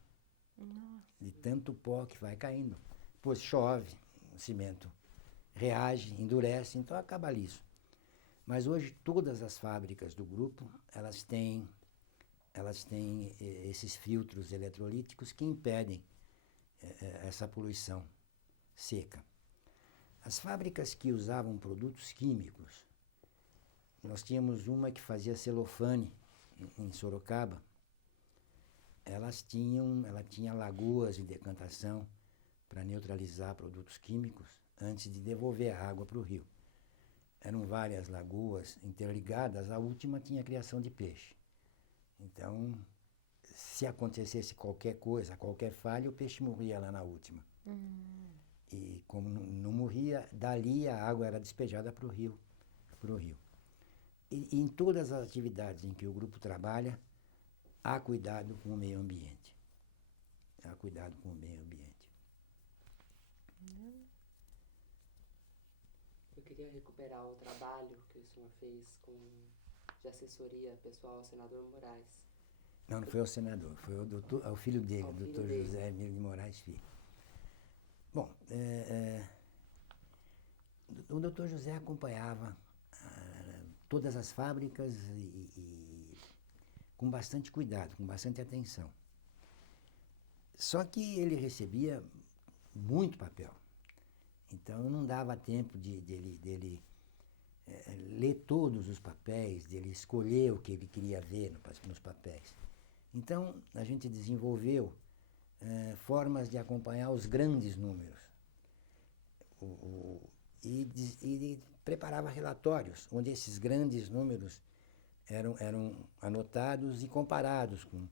Nossa. De tanto pó que vai caindo. Depois chove, o cimento reage, endurece, então acaba liso. Mas hoje todas as fábricas do grupo, elas têm esses filtros eletrolíticos que impedem essa poluição seca. As fábricas que usavam produtos químicos, nós tínhamos uma que fazia celofane em Sorocaba. Ela tinha lagoas de decantação para neutralizar produtos químicos antes de devolver a água para o rio. Eram várias lagoas interligadas, a última tinha criação de peixe. Então, se acontecesse qualquer coisa, qualquer falha, o peixe morria lá na última. E como não morria, dali a água era despejada para o rio. E em todas as atividades em que o grupo trabalha, há cuidado com o meio ambiente. Há cuidado com o meio ambiente. Eu queria recuperar o trabalho que o senhor fez de assessoria pessoal ao senador Moraes. Não foi ao senador, foi ao filho dele, o doutor José Emílio de Moraes Filho. Bom, o doutor José acompanhava todas as fábricas e com bastante cuidado, com bastante atenção. Só que ele recebia muito papel. Então não dava tempo dele ler todos os papéis, dele escolher o que ele queria ver nos papéis. Então a gente desenvolveu formas de acompanhar os grandes números e preparava relatórios onde esses grandes números eram anotados e comparados com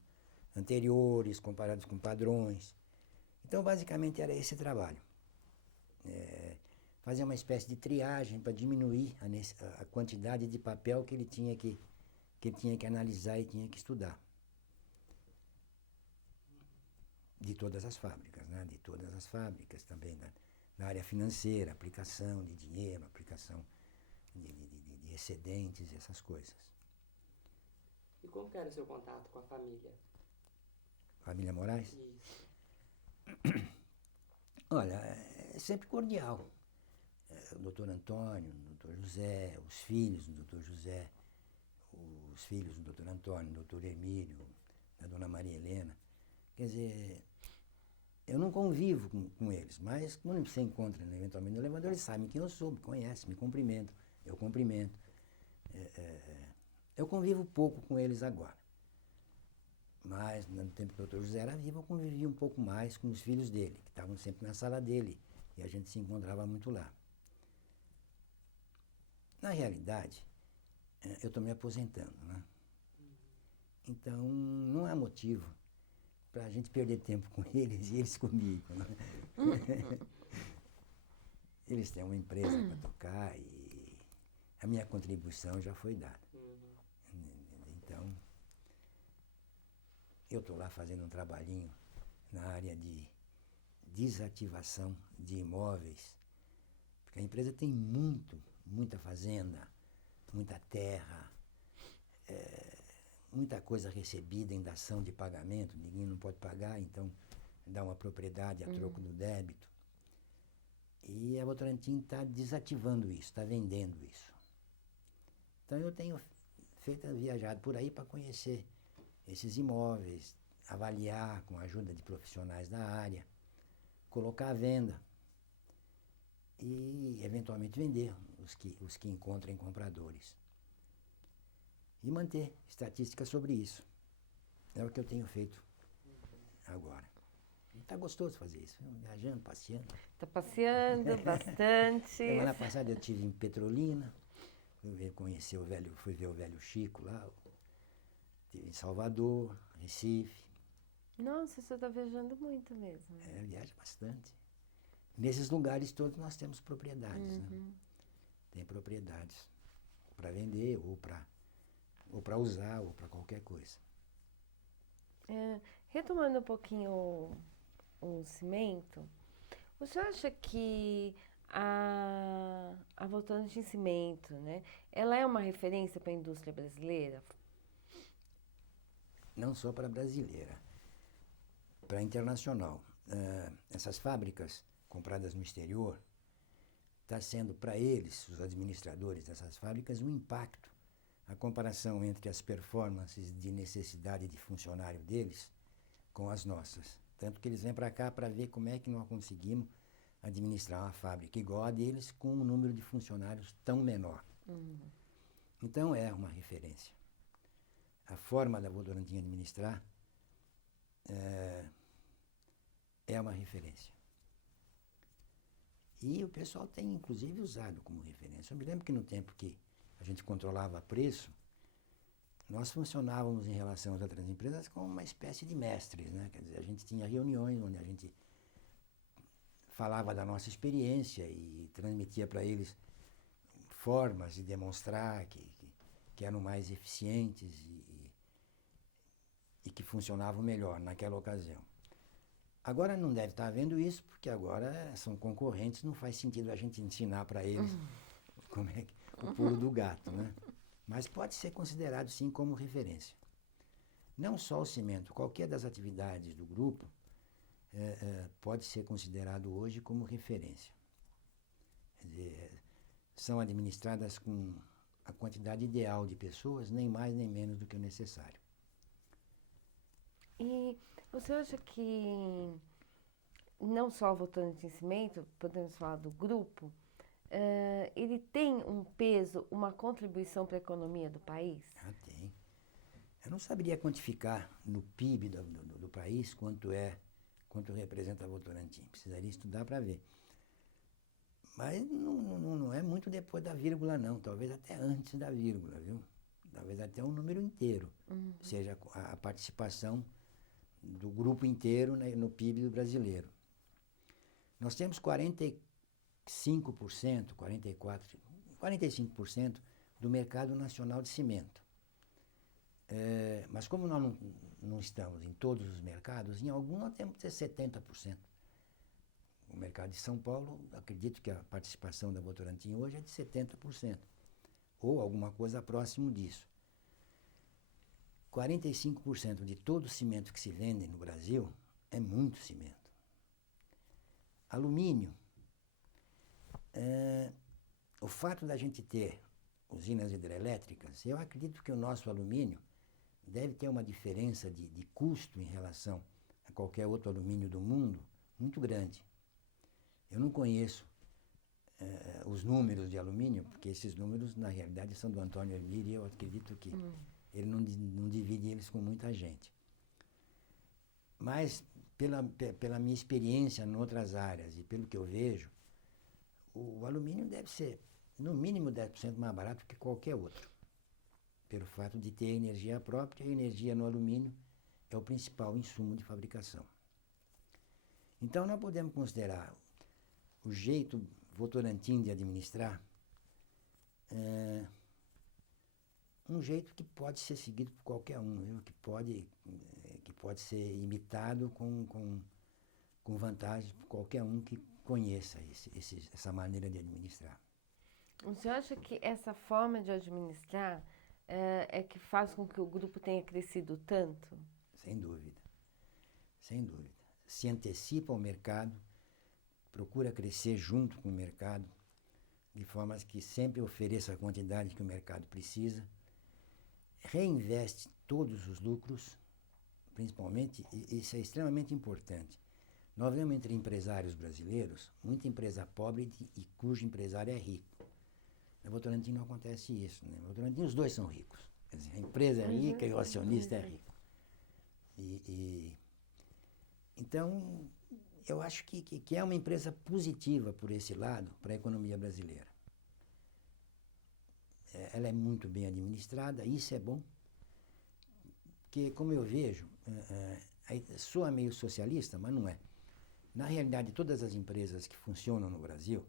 anteriores, comparados com padrões. Então basicamente era esse trabalho. Fazer uma espécie de triagem para diminuir a quantidade de papel que ele tinha que analisar e tinha que estudar. De todas as fábricas, né? De todas as fábricas também, na área financeira, aplicação de dinheiro, aplicação de excedentes, essas coisas. E como que era o seu contato com a família? Família Moraes? Isso. Olha, é sempre cordial. O doutor Antônio, o doutor José, os filhos do doutor José, os filhos do doutor Antônio, do doutor Emílio, da dona Maria Helena. Quer dizer, eu não convivo com eles, mas quando você encontra eventualmente no elevador, eles sabem quem eu sou, me conhecem, me cumprimentam, eu cumprimento. Eu convivo pouco com eles agora. Mas no tempo que o doutor José era vivo, eu convivia um pouco mais com os filhos dele, que estavam sempre na sala dele, e a gente se encontrava muito lá. Na realidade, eu estou me aposentando, né? Então, não há motivo para a gente perder tempo com eles e eles comigo, né? Eles têm uma empresa para tocar e a minha contribuição já foi dada. Então, eu estou lá fazendo um trabalhinho na área de desativação de imóveis, porque a empresa tem muita fazenda, muita terra, muita coisa recebida em dação de pagamento, ninguém não pode pagar, então dá uma propriedade a troco do débito. E a Votorantim está desativando isso, está vendendo isso. Então eu tenho viajado por aí para conhecer esses imóveis, avaliar com a ajuda de profissionais da área, colocar à venda e eventualmente vender os que encontrem compradores. E manter estatísticas sobre isso. É o que eu tenho feito agora. Está gostoso fazer isso, viajando, passeando. Está passeando bastante. Semana passada eu estive em Petrolina, fui ver o velho Chico lá, estive em Salvador, Recife. Nossa, você está viajando muito mesmo. Viaja bastante. Nesses lugares todos nós temos propriedades, né? Tem propriedades para vender ou para usar ou para qualquer coisa. Retomando um pouquinho o cimento, você acha que a Votorantim Cimento, né, ela é uma referência para a indústria brasileira? Não só para a brasileira, para a internacional. Essas fábricas compradas no exterior, está sendo para eles, os administradores dessas fábricas, um impacto. A comparação entre as performances de necessidade de funcionário deles com as nossas. Tanto que eles vêm para cá para ver como é que nós conseguimos administrar uma fábrica igual a deles com um número de funcionários tão menor. Então é uma referência. A forma da Votorantim administrar é uma referência. E o pessoal tem, inclusive, usado como referência. Eu me lembro que no tempo que a gente controlava preço, nós funcionávamos em relação às outras empresas como uma espécie de mestres, né? Quer dizer, a gente tinha reuniões onde a gente falava da nossa experiência e transmitia para eles formas de demonstrar que eram mais eficientes e que funcionavam melhor naquela ocasião. Agora não deve estar havendo isso, porque agora são concorrentes, não faz sentido a gente ensinar para eles como é que, o pulo do gato, né? Mas pode ser considerado sim como referência. Não só o cimento, qualquer das atividades do grupo pode ser considerado hoje como referência. Quer dizer, são administradas com a quantidade ideal de pessoas, nem mais nem menos do que o necessário. E você acha que não só o Votorantim Cimento, podemos falar do grupo, ele tem um peso, uma contribuição para a economia do país? Ah, tem. Eu não saberia quantificar no PIB do país quanto representa a Votorantim. Precisaria estudar para ver. Mas não é muito depois da vírgula, não. Talvez até antes da vírgula, viu? Talvez até um número inteiro. Seja a participação do grupo inteiro no PIB do brasileiro. Nós temos 45%, 45% do mercado nacional de cimento. Mas como nós não estamos em todos os mercados, em algum nós temos que ter 70%. O mercado de São Paulo, acredito que a participação da Votorantim hoje é de 70%, ou alguma coisa próximo disso. 45% de todo o cimento que se vende no Brasil é muito cimento. Alumínio. O fato da gente ter usinas hidrelétricas, eu acredito que o nosso alumínio deve ter uma diferença de custo em relação a qualquer outro alumínio do mundo muito grande. Eu não conheço os números de alumínio, porque esses números, na realidade, são do Antônio Hermílio e eu acredito que ele não divide eles com muita gente. Mas, pela minha experiência em outras áreas e pelo que eu vejo, o alumínio deve ser, no mínimo, 10% mais barato que qualquer outro. Pelo fato de ter energia própria, e a energia no alumínio é o principal insumo de fabricação. Então, nós podemos considerar o jeito Votorantim de administrar um jeito que pode ser seguido por qualquer um, viu? Que pode ser imitado com vantagem por qualquer um que conheça essa maneira de administrar. O senhor acha que essa forma de administrar é que faz com que o grupo tenha crescido tanto? Sem dúvida. Sem dúvida. Se antecipa ao mercado, procura crescer junto com o mercado, de forma que sempre ofereça a quantidade que o mercado precisa, reinveste todos os lucros, principalmente, e isso é extremamente importante. Nós vemos entre empresários brasileiros muita empresa pobre e cujo empresário é rico. Na Votorantim não acontece isso, né? Na Votorantim os dois são ricos. Quer dizer, a empresa é rica e o acionista é rico. Então, eu acho que é uma empresa positiva por esse lado para a economia brasileira. Ela é muito bem administrada, isso é bom, porque, como eu vejo, soa meio socialista, mas não é. Na realidade, todas as empresas que funcionam no Brasil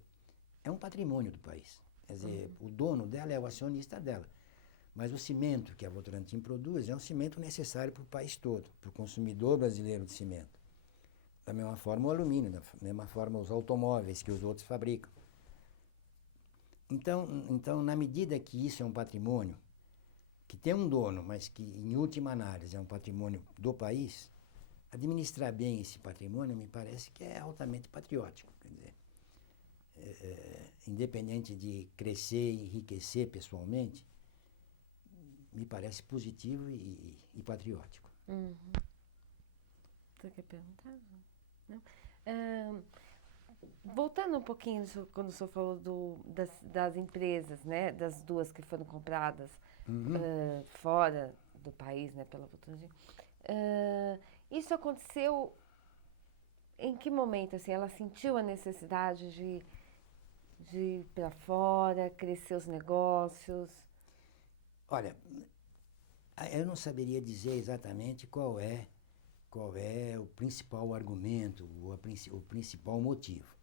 é um patrimônio do país. Quer dizer, o dono dela é o acionista dela. Mas o cimento que a Votorantim produz é um cimento necessário para o país todo, para o consumidor brasileiro de cimento. Da mesma forma o alumínio, da mesma forma os automóveis que os outros fabricam. Então, na medida que isso é um patrimônio, que tem um dono, mas que, em última análise, é um patrimônio do país, administrar bem esse patrimônio me parece que é altamente patriótico. Quer dizer, independente de crescer e enriquecer pessoalmente, me parece positivo e patriótico. Você quer perguntar? Não? Voltando um pouquinho quando o senhor falou das empresas, né? Das duas que foram compradas Uhum. fora do país, né? Pela Votorantim. Isso aconteceu em que momento, assim? Ela sentiu a necessidade de ir para fora, crescer os negócios? Olha, eu não saberia dizer exatamente qual é o principal argumento, o principal motivo.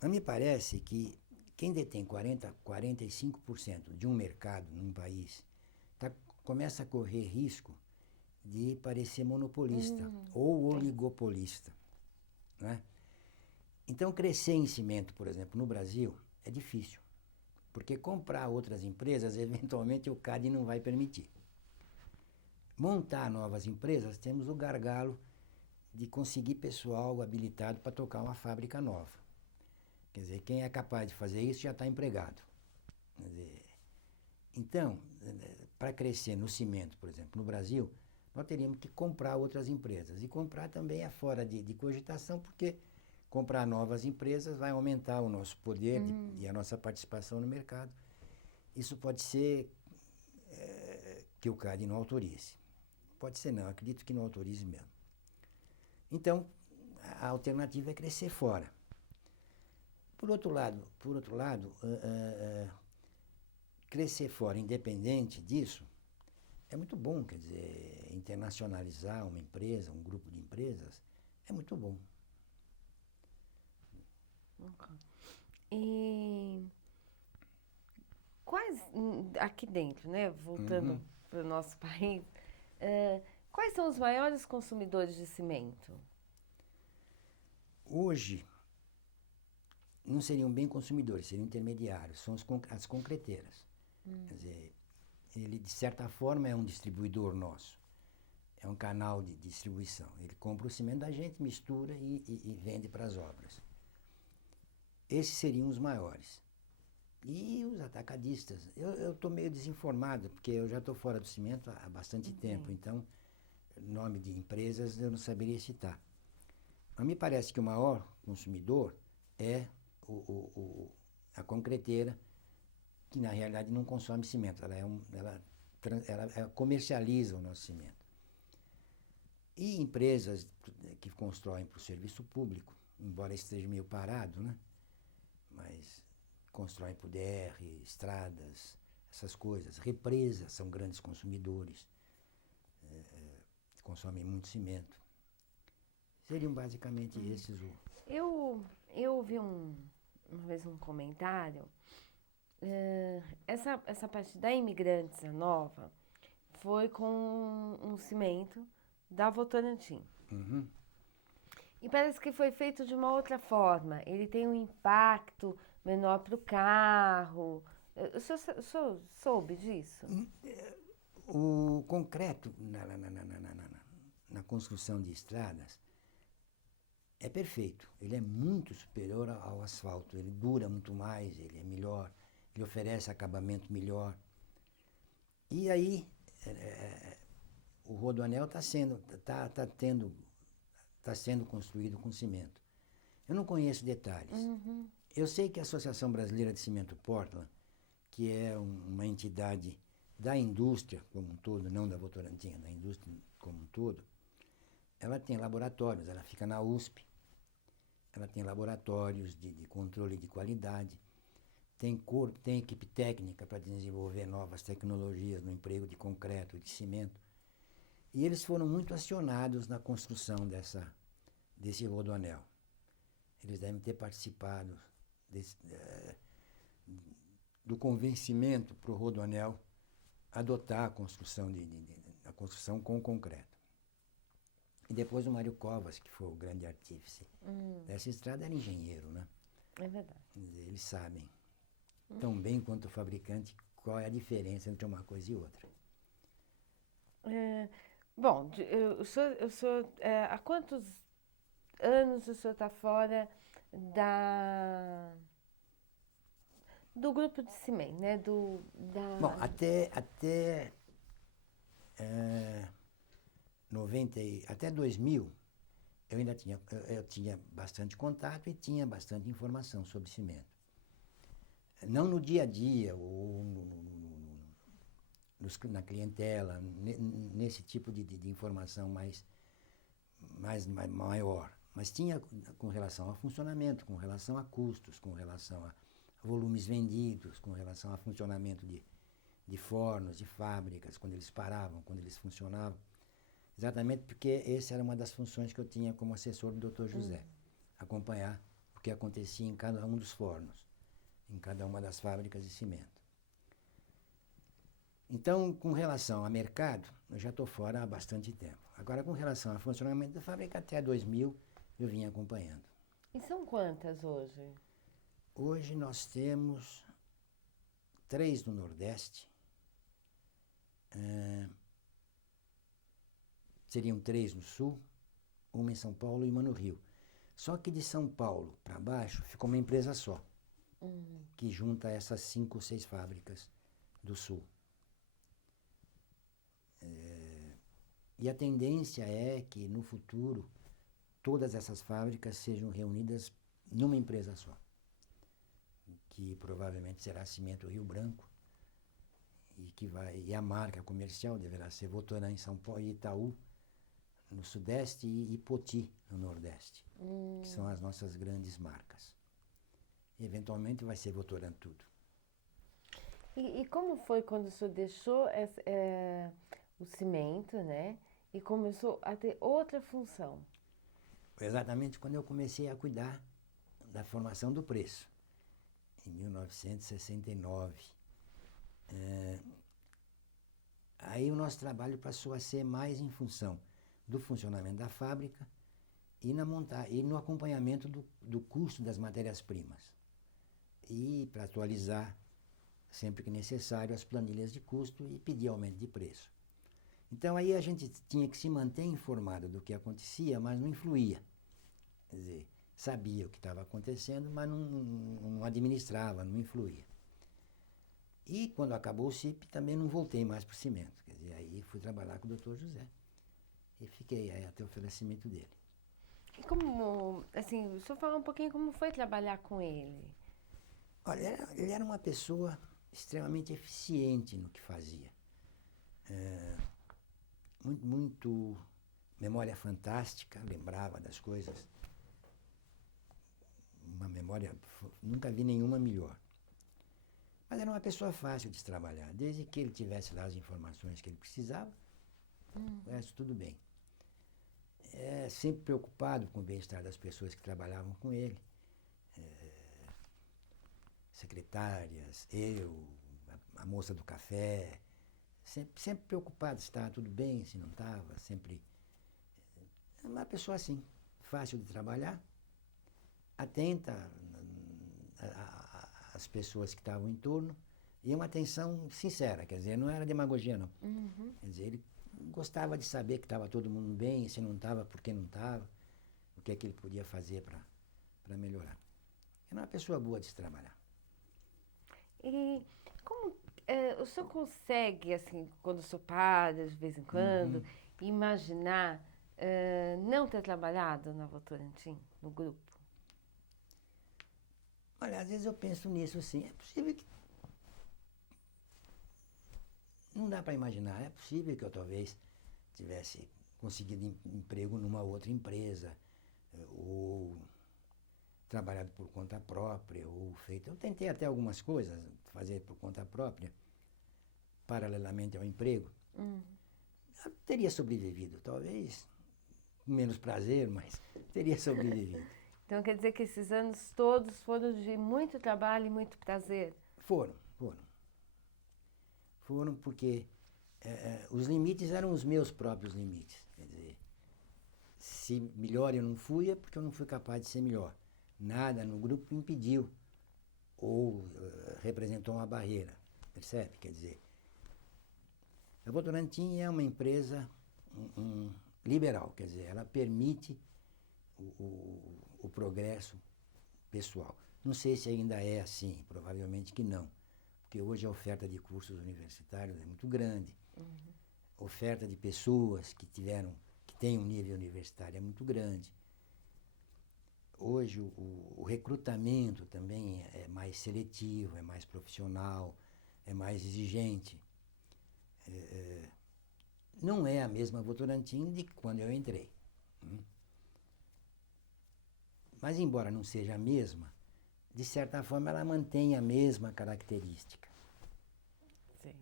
Mas me parece que quem detém 45% de um mercado num país começa a correr risco de parecer monopolista ou oligopolista. Né? Então, crescer em cimento, por exemplo, no Brasil, é difícil. Porque comprar outras empresas, eventualmente o CAD não vai permitir. Montar novas empresas, temos o gargalo de conseguir pessoal habilitado para tocar uma fábrica nova. Quer dizer, quem é capaz de fazer isso já está empregado. Quer dizer, então, para crescer no cimento, por exemplo, no Brasil, nós teríamos que comprar outras empresas. E comprar também é fora de cogitação, porque comprar novas empresas vai aumentar o nosso poder e a nossa participação no mercado. Isso pode ser que o CAD não autorize. Pode ser não, acredito que não autorize mesmo. Então, a alternativa é crescer fora. Por outro lado, crescer fora, independente disso, é muito bom, quer dizer, internacionalizar uma empresa, um grupo de empresas, é muito bom. E quais, aqui dentro, né? Voltando para o nosso país, quais são os maiores consumidores de cimento? Hoje, não seriam bem consumidores, seriam intermediários, são as concreteiras. Quer dizer, ele de certa forma é um distribuidor nosso, é um canal de distribuição. Ele compra o cimento da gente, mistura e vende para as obras. Esses seriam os maiores. E os atacadistas, eu estou meio desinformado, porque eu já estou fora do cimento há bastante tempo, então nome de empresas eu não saberia citar. Mas me parece que o maior consumidor é a concreteira, que na realidade não consome cimento, ela comercializa o nosso cimento. E empresas que constroem para o serviço público, embora esteja meio parado, né? Mas constroem para o DR, estradas, essas coisas. Represas são grandes consumidores, consomem muito cimento. Seriam basicamente esses o... Eu ouvi uma vez um comentário, essa parte da Imigrantes a Nova foi com um cimento da Votorantim. Uhum. E parece que foi feito de uma outra forma. Ele tem um impacto menor para o carro. O senhor soube disso? O concreto na construção de estradas é perfeito. Ele é muito superior ao asfalto. Ele dura muito mais, ele é melhor, ele oferece acabamento melhor. E aí, o Rodoanel está sendo construído com cimento. Eu não conheço detalhes. Eu sei que a Associação Brasileira de Cimento Portland, que é uma entidade da indústria como um todo, não da Votorantim, da indústria como um todo, ela tem laboratórios, ela fica na USP, ela tem laboratórios de controle de qualidade, tem equipe técnica para desenvolver novas tecnologias no emprego de concreto, de cimento. E eles foram muito acionados na construção desse rodoanel. Eles devem ter participado do convencimento para o rodoanel adotar a construção com concreto. E depois o Mário Covas, que foi o grande artífice dessa estrada, era engenheiro, né? É verdade. Eles sabem tão bem quanto o fabricante qual é a diferença entre uma coisa e outra. Bom, há quantos anos o senhor está fora do grupo de cimento, né? Bom, até 2000, eu tinha bastante contato e tinha bastante informação sobre cimento. Não no dia a dia ou na clientela, nesse tipo de informação maior, mas tinha com relação a funcionamento, com relação a custos, com relação a volumes vendidos, com relação a funcionamento de fornos, de fábricas, quando eles paravam, quando eles funcionavam. Exatamente porque essa era uma das funções que eu tinha como assessor do Dr. José, acompanhar o que acontecia em cada um dos fornos, em cada uma das fábricas de cimento. Então, com relação a mercado, eu já estou fora há bastante tempo. Agora, com relação ao funcionamento da fábrica, até 2000 eu vim acompanhando. E são quantas hoje? Hoje nós temos 3 no Nordeste, seriam 3 no Sul, uma em São Paulo e uma no Rio. Só que de São Paulo para baixo ficou uma empresa só, que junta essas 5 ou 6 fábricas do Sul. E a tendência é que no futuro todas essas fábricas sejam reunidas numa empresa só, que provavelmente será Cimento Rio Branco, e a marca comercial deverá ser Votoran em São Paulo e Itaú no Sudeste e Poti no Nordeste, que são as nossas grandes marcas. E, eventualmente vai ser Votoran tudo. E como foi quando o senhor deixou o cimento, né? E começou a ter outra função? Foi exatamente quando eu comecei a cuidar da formação do preço, em 1969. Aí o nosso trabalho passou a ser mais em função do funcionamento da fábrica e no acompanhamento do custo das matérias-primas. E para atualizar, sempre que necessário, as planilhas de custo e pedir aumento de preço. Então aí a gente tinha que se manter informado do que acontecia, mas não influía. Quer dizer, sabia o que estava acontecendo, mas não administrava, não influía. E quando acabou o CIP, também não voltei mais para o cimento. Quer dizer, aí fui trabalhar com o Dr. José. E fiquei aí até o falecimento dele. E como, assim, o senhor fala um pouquinho como foi trabalhar com ele? Olha, ele era uma pessoa extremamente eficiente no que fazia. Muito memória fantástica, lembrava das coisas. Uma memória, nunca vi nenhuma melhor. Mas era uma pessoa fácil de se trabalhar, desde que ele tivesse lá as informações que ele precisava, o resto tudo bem. Sempre preocupado com o bem-estar das pessoas que trabalhavam com ele, secretárias, eu, a moça do café, sempre preocupado se estava tudo bem, se não estava, sempre. Uma pessoa assim, fácil de trabalhar, atenta às pessoas que estavam em torno, e uma atenção sincera, quer dizer, não era demagogia não. Quer dizer, ele gostava de saber que estava todo mundo bem, se não estava, por que não estava, o que é que ele podia fazer para melhorar. Era uma pessoa boa de se trabalhar. E como o senhor consegue, assim, quando o senhor para, de vez em quando, imaginar não ter trabalhado na Votorantim, no grupo? Olha, às vezes eu penso nisso, sim. É possível que... Não dá para imaginar. É possível que eu talvez tivesse conseguido emprego numa outra empresa, ou trabalhado por conta própria, ou feito... Eu tentei até algumas coisas, fazer por conta própria, paralelamente ao emprego. Eu teria sobrevivido, talvez com menos prazer, mas teria sobrevivido. Então quer dizer que esses anos todos foram de muito trabalho e muito prazer? Foram. Foram porque os limites eram os meus próprios limites. Quer dizer, se melhor eu não fui, é porque eu não fui capaz de ser melhor. Nada no grupo impediu ou representou uma barreira, percebe? Quer dizer, a Votorantim é uma empresa liberal, quer dizer, ela permite o progresso pessoal. Não sei se ainda é assim, provavelmente que não, porque hoje a oferta de cursos universitários é muito grande, oferta de pessoas que tem um nível universitário muito grande. Hoje o recrutamento também é mais seletivo, é mais profissional, é mais exigente. Não é a mesma Votorantim de quando eu entrei. Mas, embora não seja a mesma, de certa forma ela mantém a mesma característica. Sim.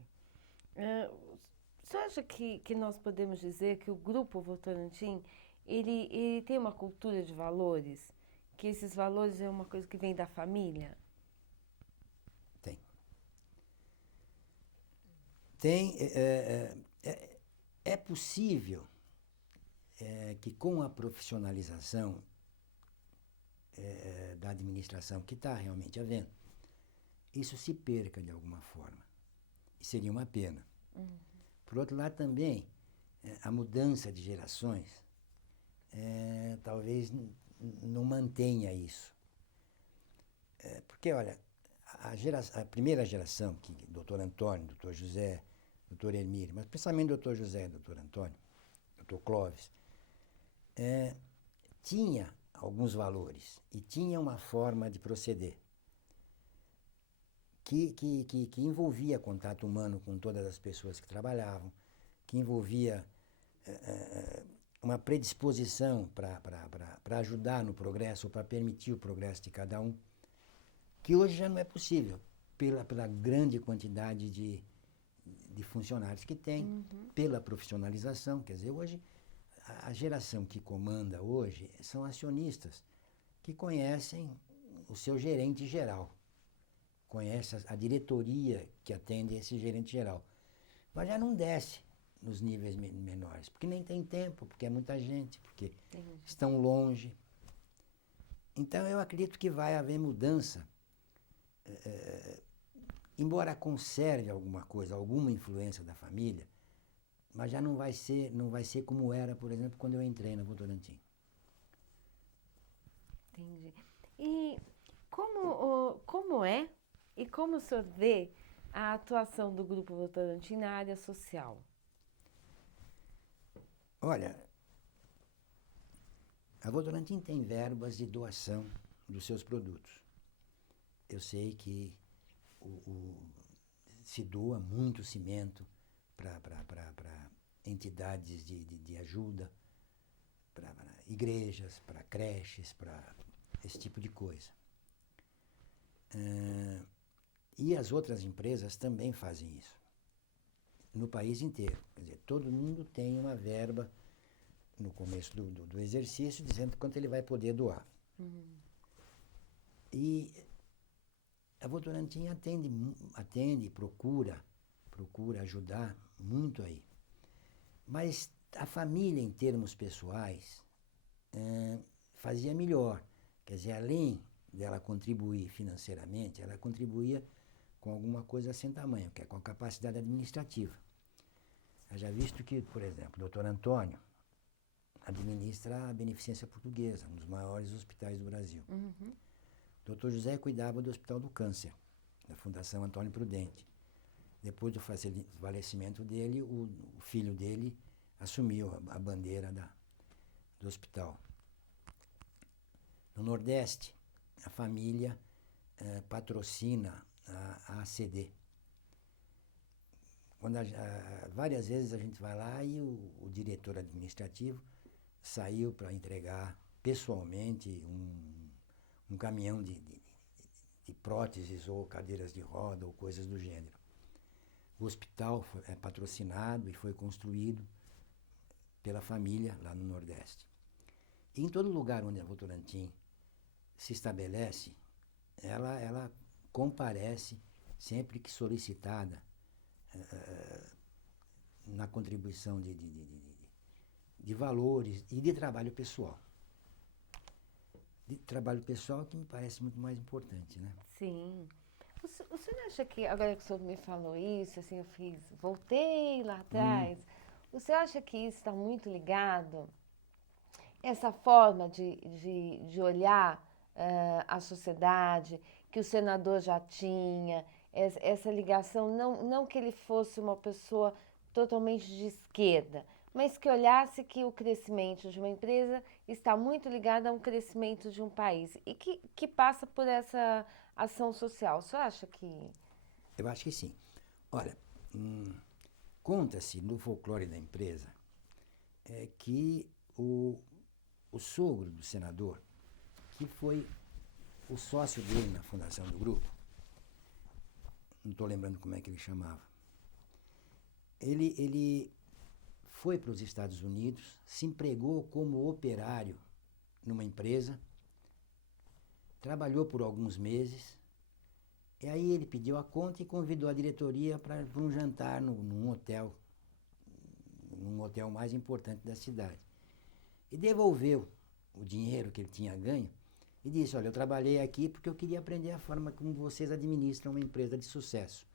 Você acha que nós podemos dizer que o Grupo Votorantim ele tem uma cultura de valores? Que esses valores é uma coisa que vem da família? Tem. Tem. É possível que com a profissionalização da administração que está realmente havendo, isso se perca de alguma forma. E seria uma pena. Por outro lado, também, a mudança de gerações talvez não mantenha isso. Porque, olha, a primeira geração, que doutor Antônio, doutor José, doutor Hermílio, mas principalmente doutor José e doutor Antônio, doutor Clóvis, tinha alguns valores e tinha uma forma de proceder que envolvia contato humano com todas as pessoas que trabalhavam, que envolvia uma predisposição para ajudar no progresso, ou para permitir o progresso de cada um, que hoje já não é possível, pela grande quantidade de funcionários que tem, pela profissionalização. Quer dizer, hoje, a geração que comanda hoje são acionistas que conhecem o seu gerente geral, conhecem a diretoria que atende esse gerente geral, mas já não desce nos níveis menores, porque nem tem tempo, porque é muita gente, porque estão longe. Então, eu acredito que vai haver mudança, embora conserve alguma coisa, alguma influência da família, mas já não vai ser como era, por exemplo, quando eu entrei na Votorantim. Entendi. E como é e como o senhor vê a atuação do Grupo Votorantim na área social? Olha, a Votorantim tem verbas de doação dos seus produtos. Eu sei que se doa muito cimento para entidades de ajuda, para igrejas, para creches, para esse tipo de coisa. E as outras empresas também fazem isso, no país inteiro. Quer dizer, todo mundo tem uma verba no começo do exercício, dizendo quanto ele vai poder doar. E a Votorantim atende, procura ajudar muito aí. Mas a família, em termos pessoais, fazia melhor. Quer dizer, além dela contribuir financeiramente, ela contribuía com alguma coisa sem tamanho, que é com a capacidade administrativa. Já visto que, por exemplo, o doutor Antônio administra a Beneficência Portuguesa, um dos maiores hospitais do Brasil. O doutor José cuidava do Hospital do Câncer, da Fundação Antônio Prudente. Depois do falecimento dele, o filho dele assumiu a bandeira do hospital. No Nordeste, a família patrocina a ACD. Várias vezes a gente vai lá e o diretor administrativo saiu para entregar pessoalmente um caminhão de próteses ou cadeiras de roda ou coisas do gênero. O hospital é patrocinado e foi construído pela família lá no Nordeste. E em todo lugar onde a Votorantim se estabelece, ela comparece sempre que solicitada na contribuição de valores e de trabalho pessoal. De trabalho pessoal que me parece muito mais importante, né? Sim. O senhor acha que, agora que o senhor me falou isso, assim, voltei lá atrás, o senhor acha que isso está muito ligado, essa forma de olhar a sociedade, que o senador já tinha, essa ligação, não que ele fosse uma pessoa totalmente de esquerda, Mas que olhasse que o crescimento de uma empresa está muito ligado a um crescimento de um país e que passa por essa ação social. Você acha que... Eu acho que sim. Olha, conta-se no folclore da empresa que o sogro do senador, que foi o sócio dele na fundação do grupo, não estou lembrando como é que ele chamava, ele foi para os Estados Unidos, se empregou como operário numa empresa, trabalhou por alguns meses, e aí ele pediu a conta e convidou a diretoria para um jantar num hotel mais importante da cidade. E devolveu o dinheiro que ele tinha ganho e disse, olha, eu trabalhei aqui porque eu queria aprender a forma como vocês administram uma empresa de sucesso.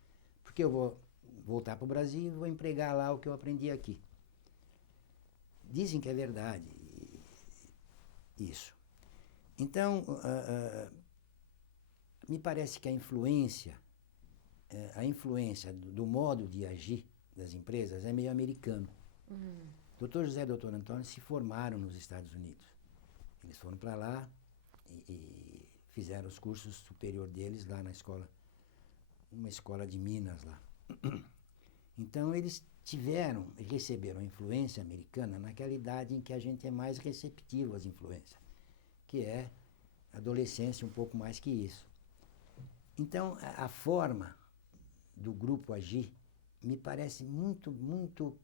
Porque eu vou voltar para o Brasil e vou empregar lá o que eu aprendi aqui. Dizem que é verdade isso. Então, me parece que a influência do modo de agir das empresas é meio americano. Dr. José e Dr. Antônio se formaram nos Estados Unidos. Eles foram para lá e fizeram os cursos superiores deles lá na escola, uma escola de Minas lá. Então eles receberam a influência americana naquela idade em que a gente é mais receptivo às influências, que é adolescência, um pouco mais que isso. Então a forma do grupo agir me parece muito, muito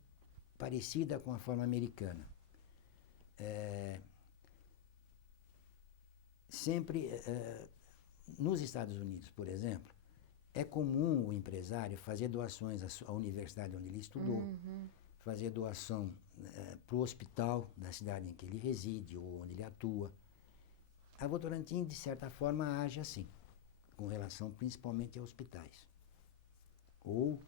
parecida com a forma americana. Nos Estados Unidos, por exemplo, é comum o empresário fazer doações à universidade onde ele estudou, fazer doação para o hospital da cidade em que ele reside ou onde ele atua. A Votorantim, de certa forma, age assim, com relação principalmente a hospitais. Ou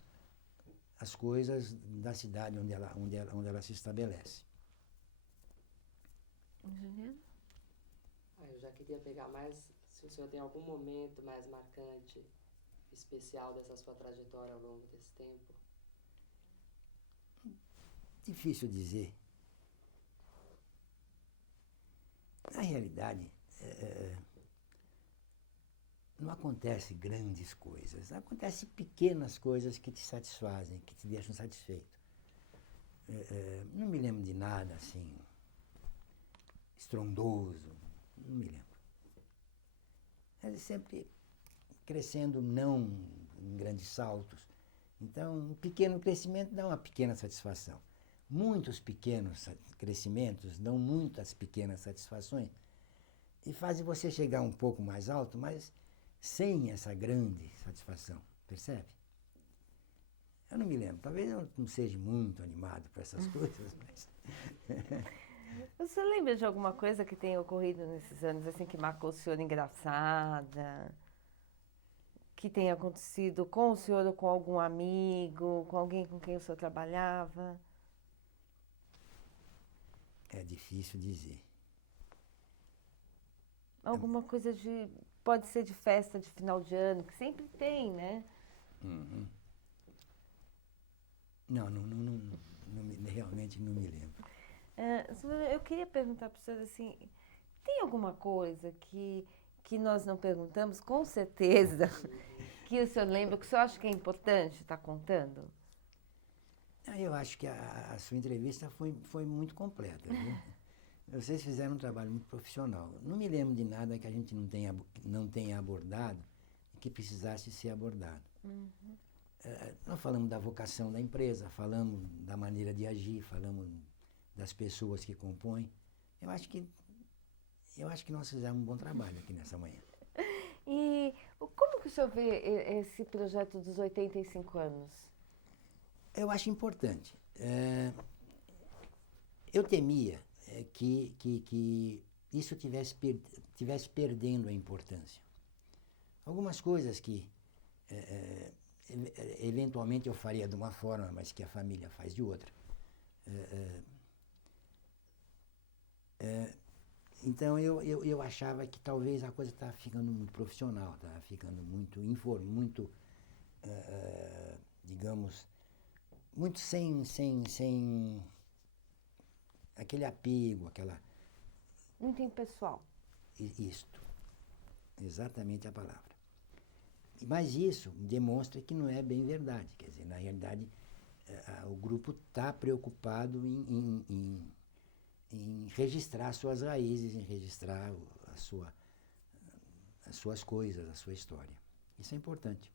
as coisas da cidade onde ela se estabelece. Juliana? Eu já queria pegar mais, se o senhor tem algum momento mais marcante, especial dessa sua trajetória ao longo desse tempo. Difícil dizer. Na realidade, não acontece grandes coisas, acontecem pequenas coisas que te satisfazem, que te deixam satisfeito. Não me lembro de nada assim, estrondoso, não me lembro. Mas sempre crescendo, não em grandes saltos. Então, um pequeno crescimento dá uma pequena satisfação. Muitos pequenos crescimentos dão muitas pequenas satisfações e fazem você chegar um pouco mais alto, mas sem essa grande satisfação, percebe? Eu não me lembro, talvez eu não seja muito animado para essas coisas, mas... Você lembra de alguma coisa que tenha ocorrido nesses anos, assim, que marcou o senhor engraçada? Que tenha acontecido com o senhor ou com algum amigo, com alguém com quem o senhor trabalhava? É difícil dizer. Alguma coisa de... Pode ser de festa de final de ano, que sempre tem, né? Uhum. Não, realmente não me lembro. Eu queria perguntar para o senhor, assim, tem alguma coisa que nós não perguntamos, com certeza, que o senhor lembra, que o senhor acha que é importante estar contando? Eu acho que a sua entrevista foi muito completa, viu? Vocês fizeram um trabalho muito profissional. Não me lembro de nada que a gente não tenha abordado e que precisasse ser abordado. Nós falamos da vocação da empresa, falamos da maneira de agir, falamos das pessoas que compõem. Eu acho que nós fizemos um bom trabalho aqui nessa manhã. E como que o senhor vê esse projeto dos 85 anos? Eu acho importante. Eu temia que isso tivesse perdendo a importância. Algumas coisas que eventualmente eu faria de uma forma, mas que a família faz de outra. Então eu achava que talvez a coisa estava ficando muito profissional, estava ficando muito digamos, muito sem aquele apego, aquela... Muito impessoal. Isto. Exatamente a palavra. Mas isso demonstra que não é bem verdade. Quer dizer, na realidade, o grupo está preocupado em registrar suas raízes, em registrar as suas coisas, a sua história. Isso é importante.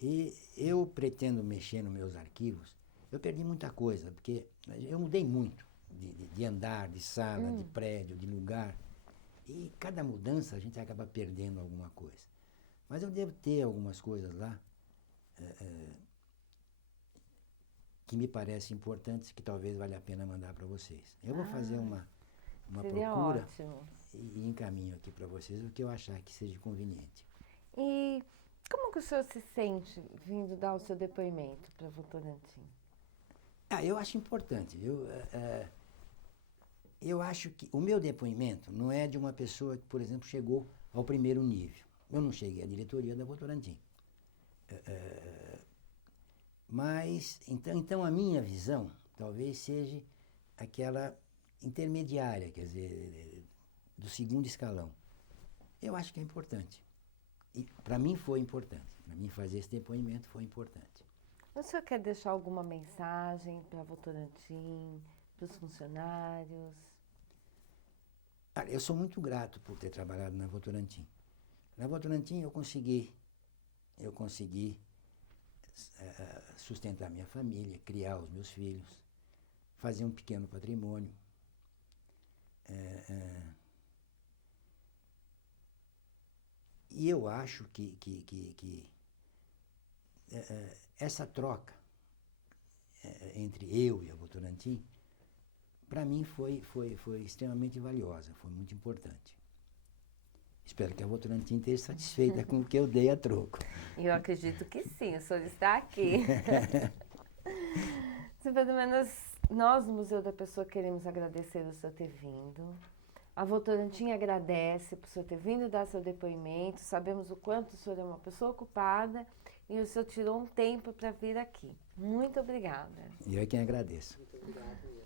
E eu pretendo mexer nos meus arquivos. Eu perdi muita coisa, porque eu mudei muito de andar, de sala, de prédio, de lugar. E cada mudança a gente acaba perdendo alguma coisa. Mas eu devo ter algumas coisas lá que me parecem importantes, que talvez valha a pena mandar para vocês. Eu vou fazer uma Seria procura ótimo. e encaminho aqui para vocês o que eu achar que seja conveniente. E como que o senhor se sente vindo dar o seu depoimento para Votorantim? Eu acho importante. Eu acho que o meu depoimento não é de uma pessoa que, por exemplo, chegou ao primeiro nível. Eu não cheguei à diretoria da Votorantim. Mas, então a minha visão talvez seja aquela intermediária, quer dizer, do segundo escalão. Eu acho que é importante. E para mim foi importante. Para mim fazer esse depoimento foi importante. O senhor quer deixar alguma mensagem para Votorantim, para os funcionários? Eu sou muito grato por ter trabalhado na Votorantim. Na Votorantim eu consegui sustentar minha família, criar os meus filhos, fazer um pequeno patrimônio. E eu acho que essa troca entre eu e a Votorantim, para mim foi extremamente valiosa, foi muito importante. Espero que a Votorantim esteja satisfeita com o que eu dei a troco. Eu acredito que sim, o senhor está aqui. Pelo menos nós, no Museu da Pessoa, queremos agradecer o senhor ter vindo. A Votorantim agradece por o senhor ter vindo dar seu depoimento. Sabemos o quanto o senhor é uma pessoa ocupada e o senhor tirou um tempo para vir aqui. Muito obrigada. E eu é quem agradeço. Muito obrigado mesmo.